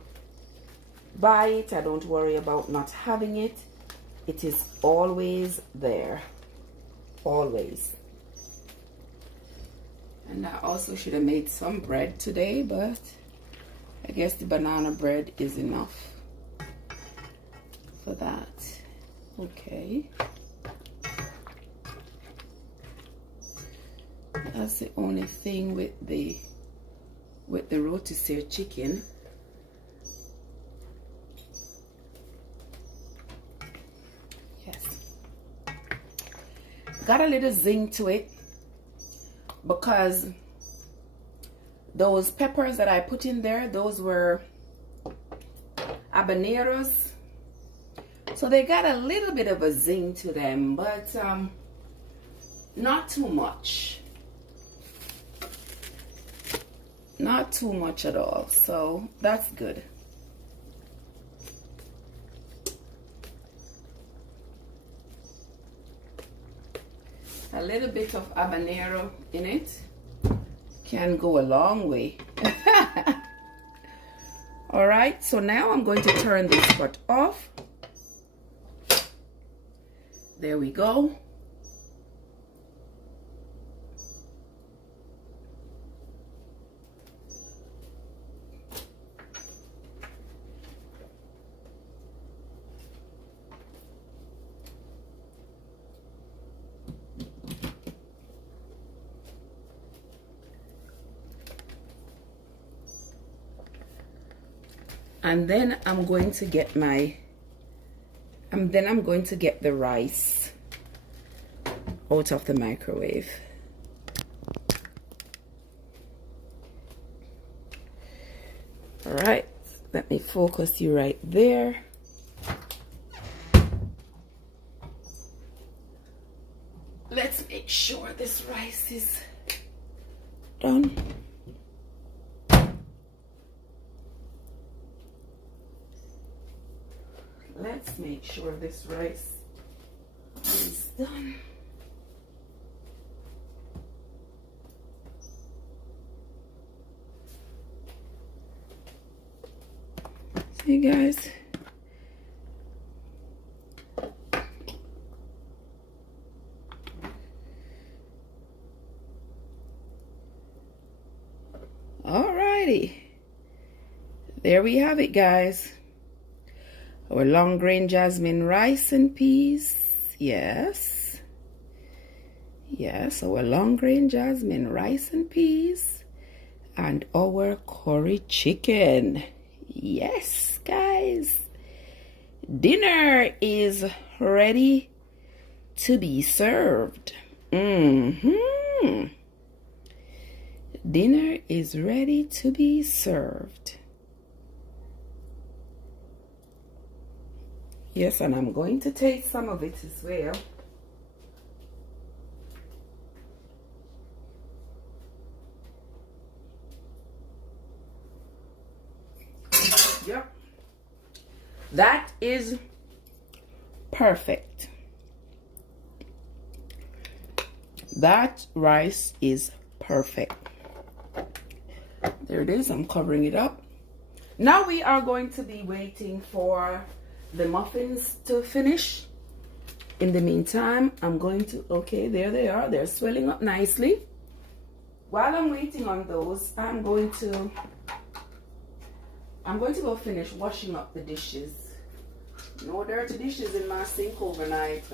buy it. I don't worry about not having it. It is always there. Always. And I also should have made some bread today, but I guess the banana bread is enough for that. Okay. That's the only thing with the rotisserie chicken. Yes. Got a little zing to it because those peppers that I put in there, those were habaneros. So they got a little bit of a zing to them, but not too much. Not too much at all. So that's good. A little bit of habanero in it can go a long way. All right, so now I'm going to turn this pot off. There we go. And then I'm going to get the rice out of the microwave. All right, let me focus you right there. Let's make sure this rice is done. Let's make sure this rice is done. See, guys. Alrighty. There we have it, guys. Our long grain jasmine rice and peas. Yes. Yes, our long grain jasmine rice and peas. And our curry chicken. Yes, guys. Dinner is ready to be served. Dinner is ready to be served. Yes, and I'm going to take some of it as well. Yep. That is perfect. That rice is perfect. There it is. I'm covering it up. Now we are going to be waiting for the muffins to finish. In the meantime, I'm going to, okay, there they are. They're swelling up nicely. While I'm waiting on those, I'm going to go finish washing up the dishes. No dirty dishes in my sink overnight.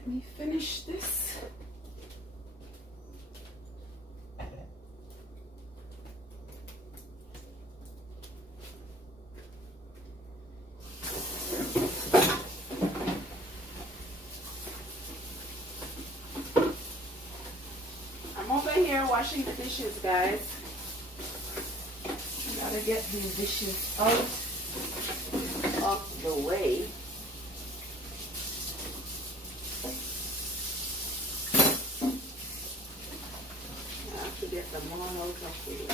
Let me finish this. I'm over here washing the dishes, guys. Gotta get these dishes out of the way. I have to get them all out of the way.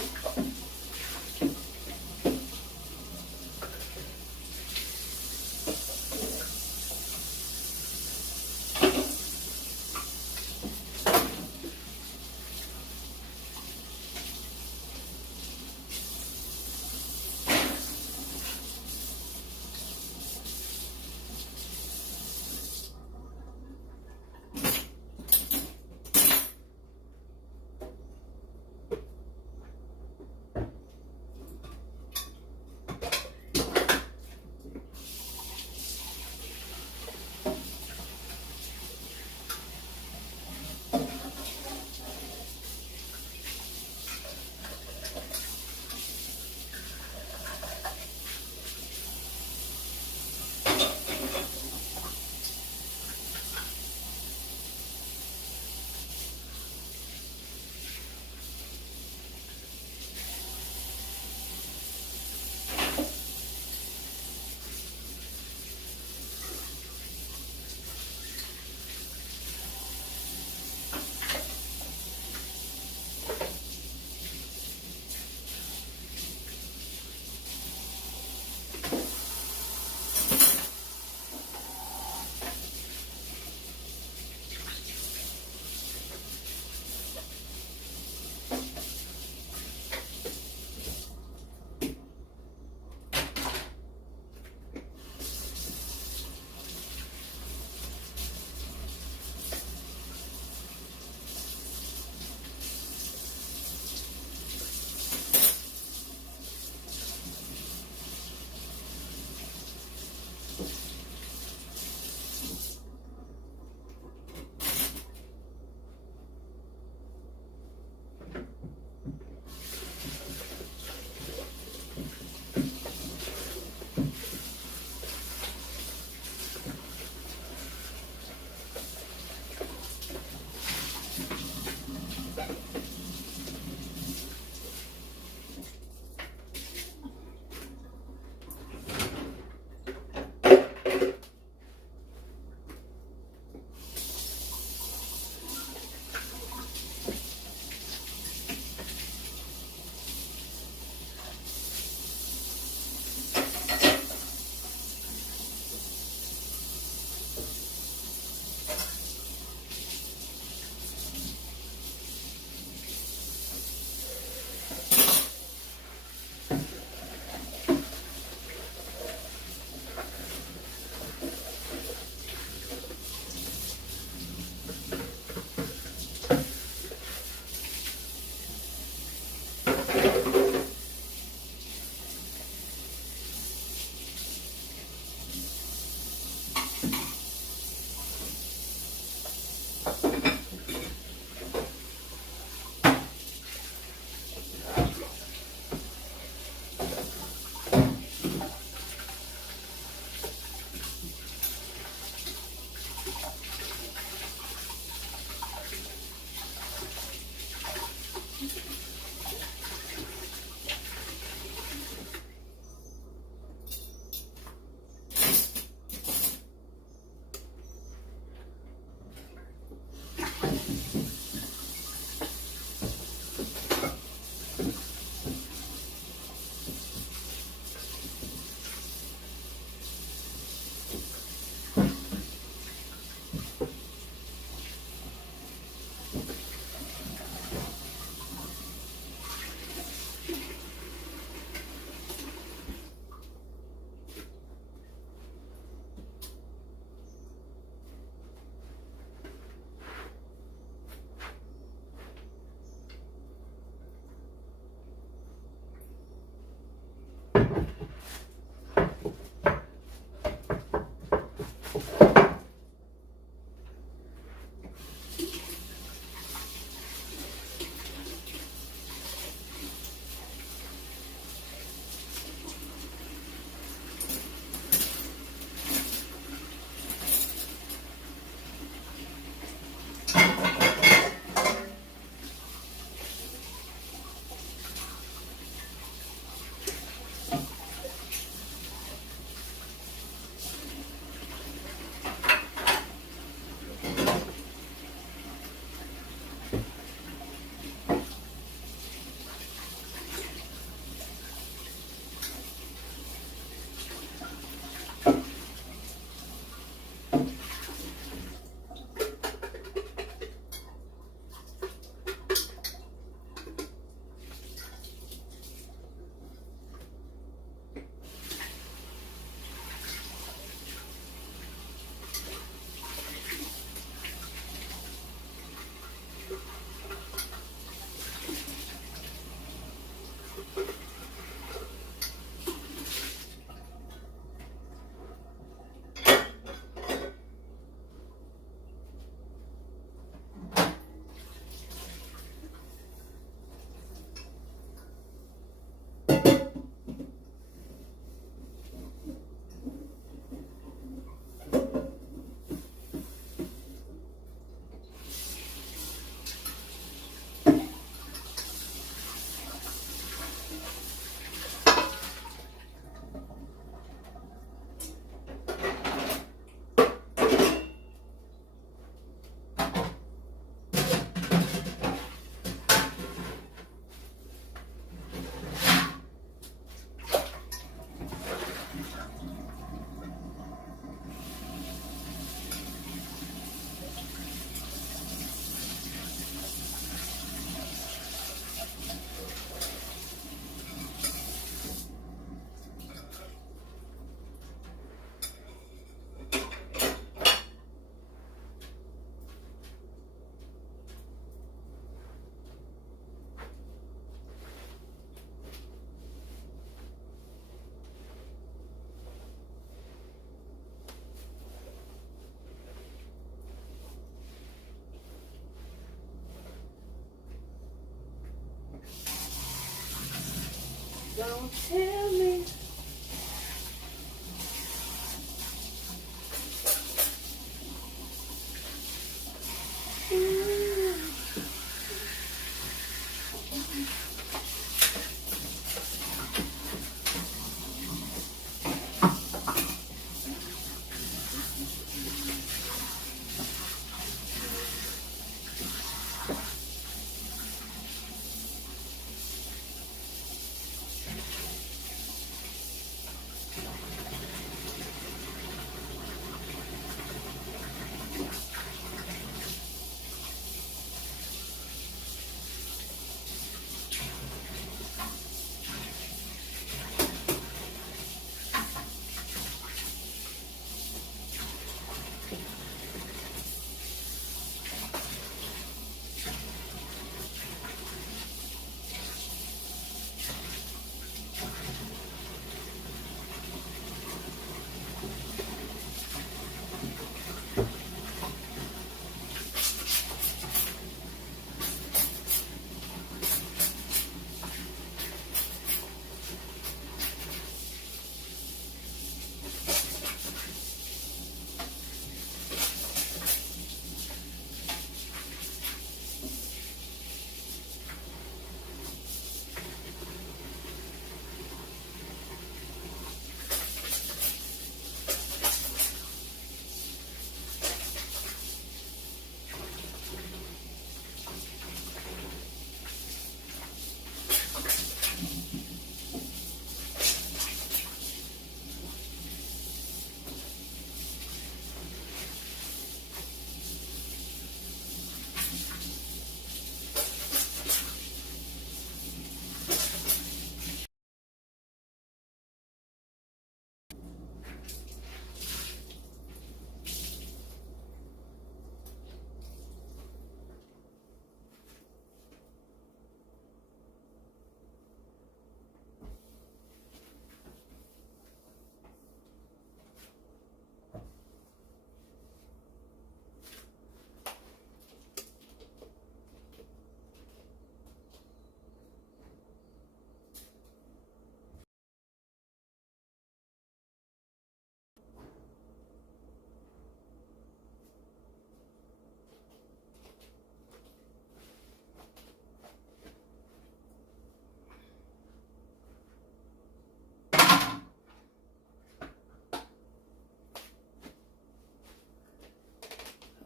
Don't tell me.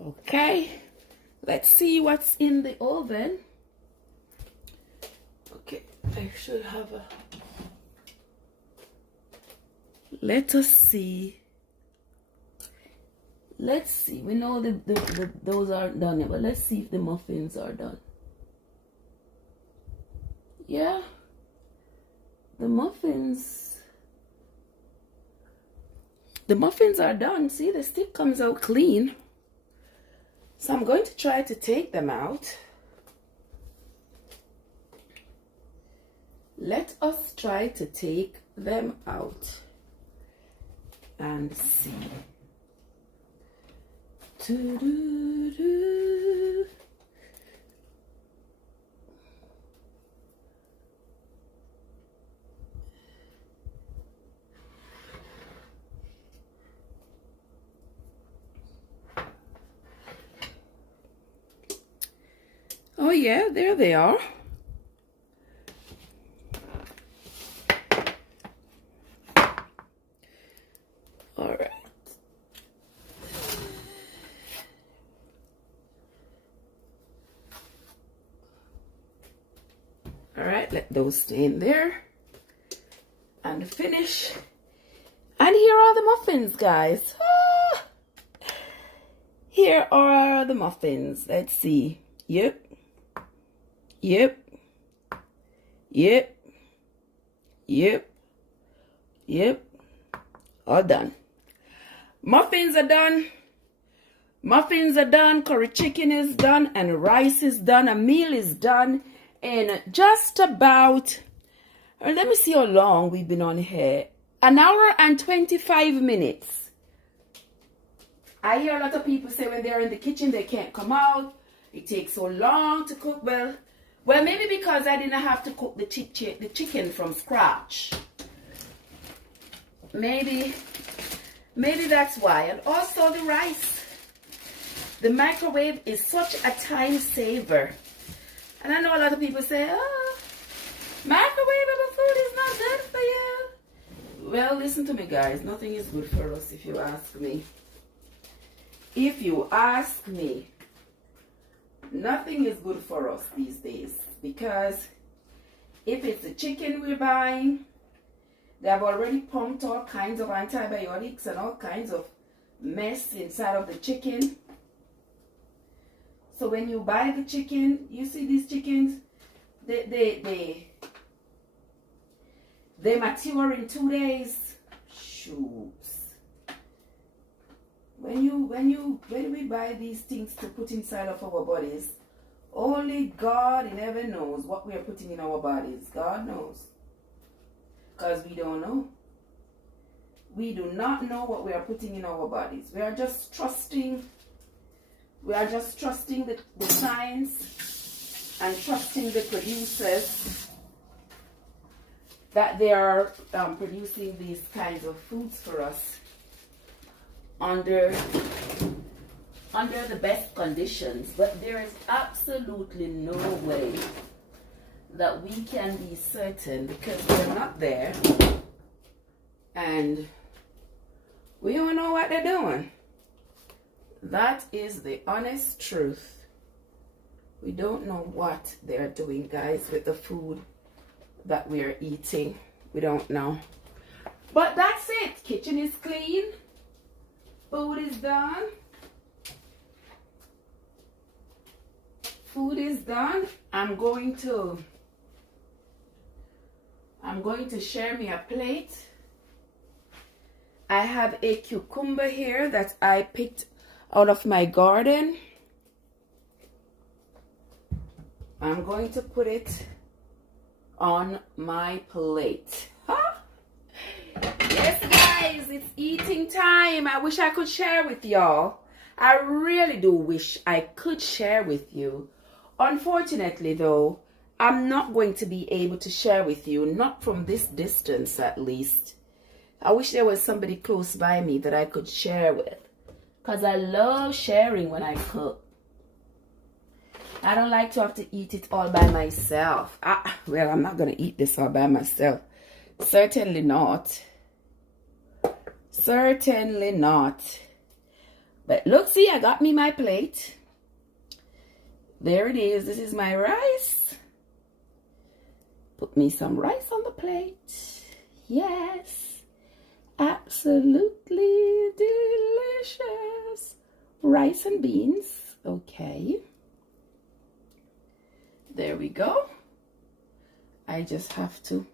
Okay, let's see what's in the oven. Okay, I should have a... Let us see. Let's see. We know those aren't done yet, but let's see if the muffins are done. Yeah, the muffins are done. See, the stick comes out clean. So I'm going to try to take them out. Let us try to take them out and see. Doo-doo-doo. Oh yeah, there they are. All right. All right, let those stay in there and finish. And here are the muffins, guys. Ah! Here are the muffins. Let's see. Yep. Yep. Yep. Yep. Yep. All done. Muffins are done. Muffins are done. Curry chicken is done. And rice is done. A meal is done in just about, let me see how long we've been on here. An hour and 25 minutes. I hear a lot of people say when they're in the kitchen, they can't come out. It takes so long to cook. Well, Well, maybe because I didn't have to cook the chicken from scratch. Maybe that's why. And also the rice. The microwave is such a time saver. And I know a lot of people say, oh, microwavable food is not good for you. Well, listen to me, guys. Nothing is good for us if you ask me. If you ask me, nothing is good for us these days. Because if it's the chicken we're buying, they have already pumped all kinds of antibiotics and all kinds of mess inside of the chicken. So when you buy the chicken, you see these chickens, they mature in 2 days. Shoots. When we buy these things to put inside of our bodies, only God in heaven knows what we are putting in our bodies. God knows. Because we don't know. We do not know what we are putting in our bodies. We are just trusting. We are just trusting the science and trusting the producers that they are producing these kinds of foods for us under the best conditions. But there is absolutely no way that we can be certain because we're not there and we don't know what they're doing. That is the honest truth. We don't know what they're doing, guys, with the food that we're eating. We don't know. But that's it. Kitchen is clean. Food is done. Food is done. I'm going to share me a plate. I have a cucumber here that I picked out of my garden. I'm going to put it on my plate. Huh? Yes, guys, it's eating time. I wish I could share with y'all. I really do wish I could share with you. Unfortunately, though, I'm not going to be able to share with you, not from this distance at least. I wish there was somebody close by me that I could share with. Because I love sharing when I cook. I don't like to have to eat it all by myself. Well, I'm not going to eat this all by myself. Certainly not. Certainly not. But look, see, I got me my plate. There it is. This is my rice. Put me some rice on the plate. Yes. Absolutely delicious. Rice and beans. Okay. There we go. I just have to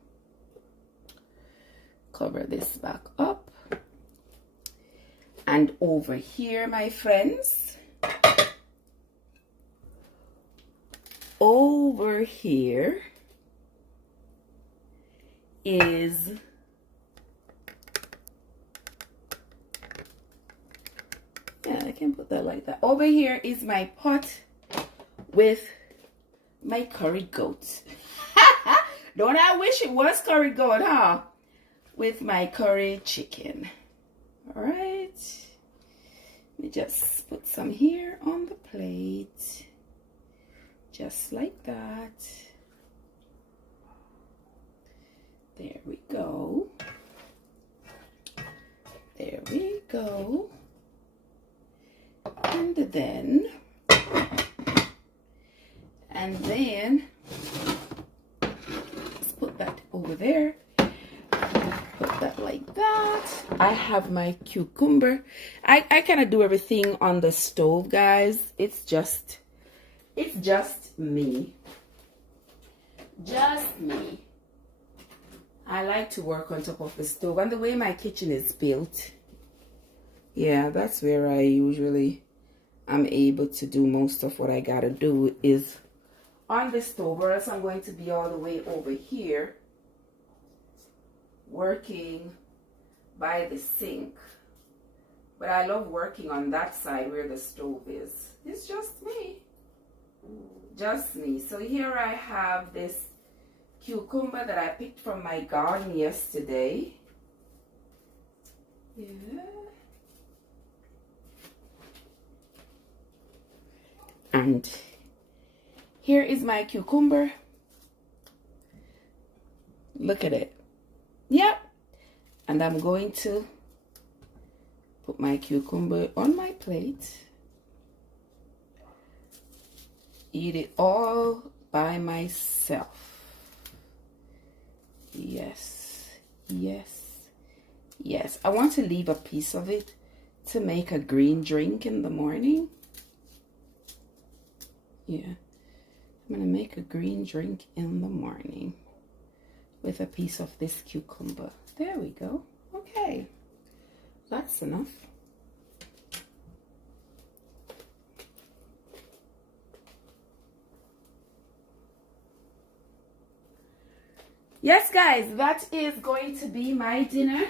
cover this back up. And over here, my friends, over here is I can put that like that. Over here is my pot with my curry goat. Don't I wish it was curry goat, huh? With my curry chicken. All right. Let me just put some here on the plate. Just like that. There we go. There we go. And then let's put that over there. Put that like that. I have my cucumber. I kind of do everything on the stove, guys. It's just me. Just me. I like to work on top of the stove. And the way my kitchen is built, yeah, that's where I usually am able to do most of what I gotta do is on the stove, or else I'm going to be all the way over here working by the sink. But I love working on that side where the stove is. It's just me. Just me. So here I have this cucumber that I picked from my garden yesterday. Yeah. And here is my cucumber. Look at it. Yep. And I'm going to put my cucumber on my plate. Eat it all by myself. Yes. Yes. Yes. I want to leave a piece of it to make a green drink in the morning. Yeah. I'm going to make a green drink in the morning with a piece of this cucumber. There we go. Okay. That's enough. Yes, guys, that is going to be my dinner.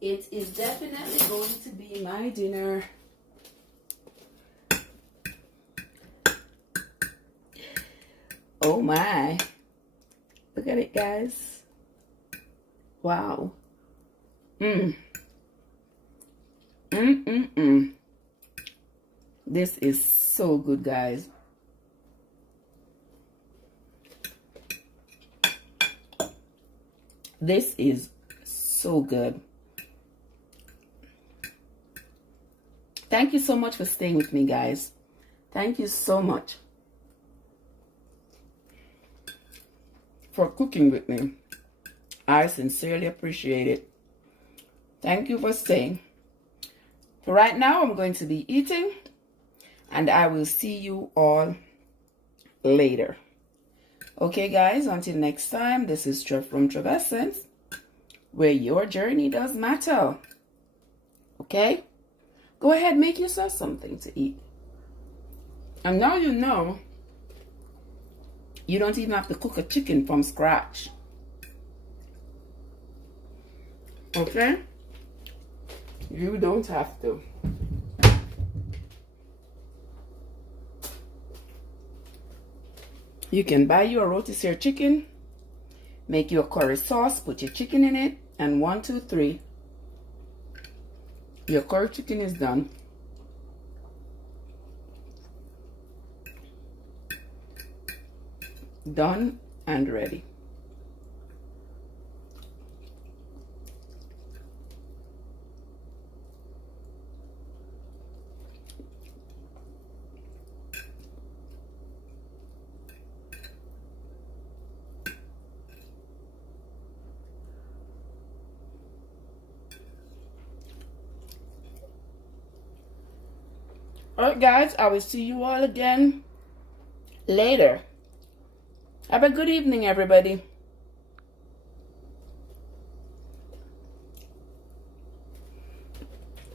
It is definitely going to be my dinner. Oh my. Look at it, guys. Wow. This is so good, guys. This is so good. Thank you so much for staying with me, guys. Thank you so much for cooking with me. I sincerely appreciate it. Thank you for staying. For right now, I'm going to be eating, and I will see you all later. Okay, guys, until next time, this is Trev from Trevessence, where your journey does matter. Okay? Go ahead, make yourself something to eat. And now you know you don't even have to cook a chicken from scratch. Okay? You don't have to. You can buy your rotisserie chicken, make your curry sauce, put your chicken in it, and 1, 2, 3. Your curry chicken is done. Done and ready. Alright, guys, I will see you all again later. Have a good evening, everybody.